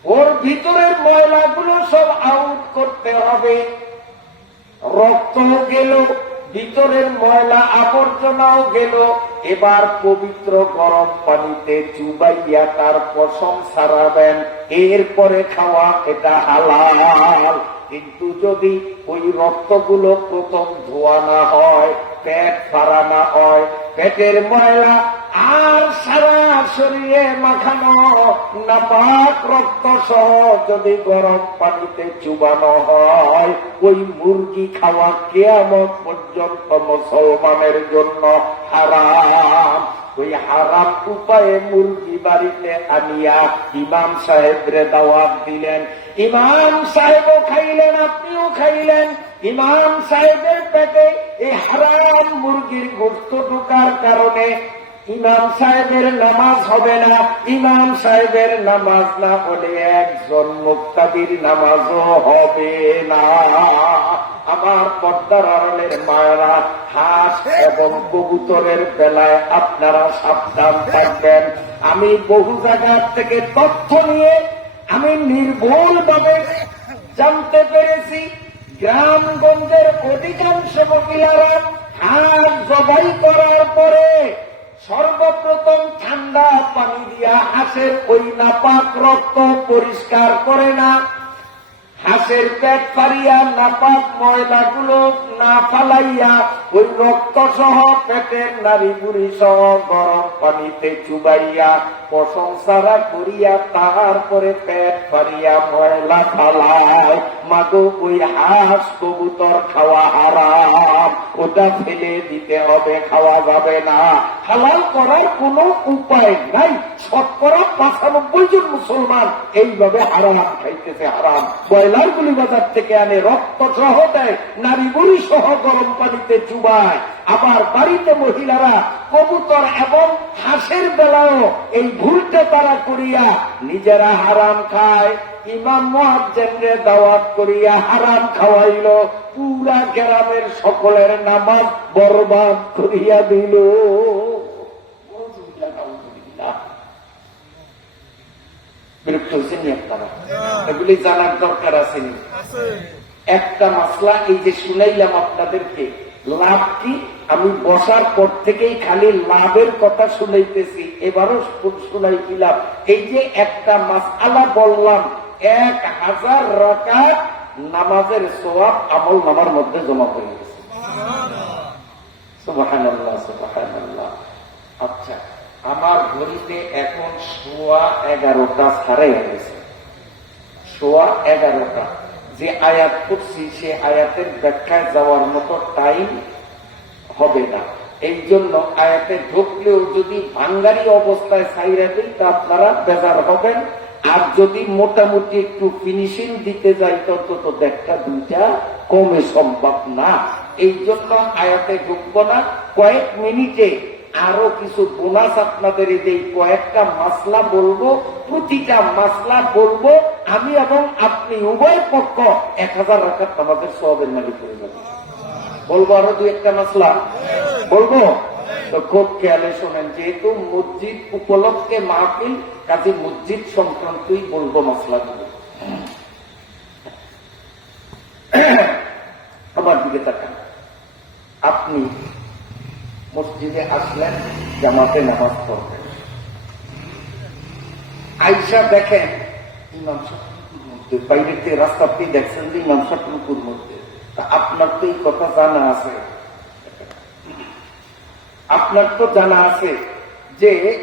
ওর ভিতরের ময়লাগুলো সব আউট করতে হবে। রক্ত গেল, ভিতরের ময়লা আবর্জনাও গেল, এবার পবিত্র গরম পানিতে চুবাইয়া তার পশম ছাড়াবেন, এরপরে খাওয়া এটা হালাল। কিন্তু যদি ওই রক্তগুলো প্রথম ধোয়া না হয়, পেট ফাড়া না হয়, পেটের ময়লা আর সারা শরীরে মাখানো নাপাক রক্ত সহ যদি গরম পানিতে চুবানো হয়, ওই মুরগি খাওয়া কিয়ামত পর্যন্ত মুসলমানের জন্য হারাম। ওই হারাম উপায়ে মুরগি বাড়িতে আনিয়া ইমাম সাহেবরে দাওয়াত দিলেন, ইমাম সাহেবও খাইলেন, আপনিও খাইলেন। ইমাম সাহেবের পেটে এই হারাম মুরগির গোশত ঢোকার কারণে ইমাম সাহেবের নামাজ হবে না। ইমাম সাহেবের নামাজ না হলে একজন মুক্তাদির নামাজও হবে না। আমার পর্দার আড়ালের মায়েরা, হাঁস এবং কবুতরের বেলায় আপনারা সাবধান থাকবেন। আমি বহু জায়গা থেকে তথ্য নিয়ে আমি নির্ভুলভাবে জানতে পেরেছি, গ্রামগঞ্জের অধিকাংশ মহিলারা হাঁস জবাই করার পরে সর্বপ্রথম ঠান্ডা পানি দিয়া হাঁসের ওই নাপাক রক্ত পরিষ্কার করে না। হাঁসের পেট ফাড়িয়া নাপাক ময়লাগুলো না ফালাইয়া ওই রক্ত সহ পেটের নারী বুড়ি সহ গরম পানিতে চুবাইয়া পশম সারা করিয়া তারপরে পেট ফাড়িয়া ময়লা ফালায়। মাগো, ওই হাঁস কবুতর খাওয়া হারাম, ওটা ফেলে দিতে হবে, খাওয়া যাবে না। হালাল করার কোন উপায় নাই। 95% জন মুসলমান এইভাবে হারাম খাইতেছে। হারাম ব্রয়লার গুলি বাজার থেকে আনে, রক্ত সহ দেয়, নারী বুড়ি সহ গরম পানিতে চুবায়। আবার বাড়িতে মহিলারা কবুতর এবং হাঁসের বেলাও এই ভুলটা তারা করিয়া নিজেরা হারাম খায়। ইমাম মুয়াজ্জিনকে দাওয়াত করিয়া হারাম খাওয়াইল, পুরা গ্রামের সকলের নামাজ বরবাদ করিয়া দিল। বিরক্ত হয়েছেন আপনারা? এগুলি জানার দরকার আছে। একটা মাসলা এই যে শুনাইলাম আপনাদেরকে, লাভ কি? আমি বসার পর থেকেই খালি লাভের কথা শুনাইতেছি, এবারও শুনাই দিলাম। এই যে একটা মাসআলা বললাম, 1000 রাকাত নামাজের সওয়াব আমল নামার মধ্যে জমা হয়ে গেছে। সুবহানাল্লাহ, সুবহানাল্লাহ। আচ্ছা, আমার ঘড়িতে এখন 11:15 সাড়ে গেছে। 11:15 যে আয়াত পড়ছি সে আয়াতের ব্যাখ্যায় যাওয়ার মতো টাইম হবে না। এই জন্য আয়াতে ঢুকলেও যদি ভাঙ্গারি অবস্থায় ছাইরা দিই তা আপনারা বেজার হবেন। আর যদি মোটামুটি একটু ফিনিশিং দিতে যাই তত দেখা 2টা কমে সম্ভব না। এই জন্য আয়াতে ঢুকবো না। কয়েক মিনিটে আরো কিছু বোনাস আপনাদের এই কয়েকটা মাসলা বলবো। প্রতিটা মাসলা বলবো আমি এবং আপনি উভয় পক্ষ 1000 রাকাত নামাজের সওয়াবের মালিক হয়ে যাবে। বলবো আরো 2-1টা মাসলা বলবো, তো খুব খেয়ালে শোনেন। যেহেতু মসজিদ উপলক্ষে মাহফিল, কাজে মসজিদ সংক্রান্তই বলবো মাসলাগুলো। আমার দিকে তাকান। আপনি মসজিদে আসলেন, জামাতে নামাজ পড়বেন, আইসা দেখেন ইমাম সাহেব মধ্যে, বাইরে থেকে রাস্তাতে দেখছেন যে ইমাম সাহেব রুকুর মধ্যে। তা আপনার তো এই কথা জানা আছে, আপনার তো জানা আছে যে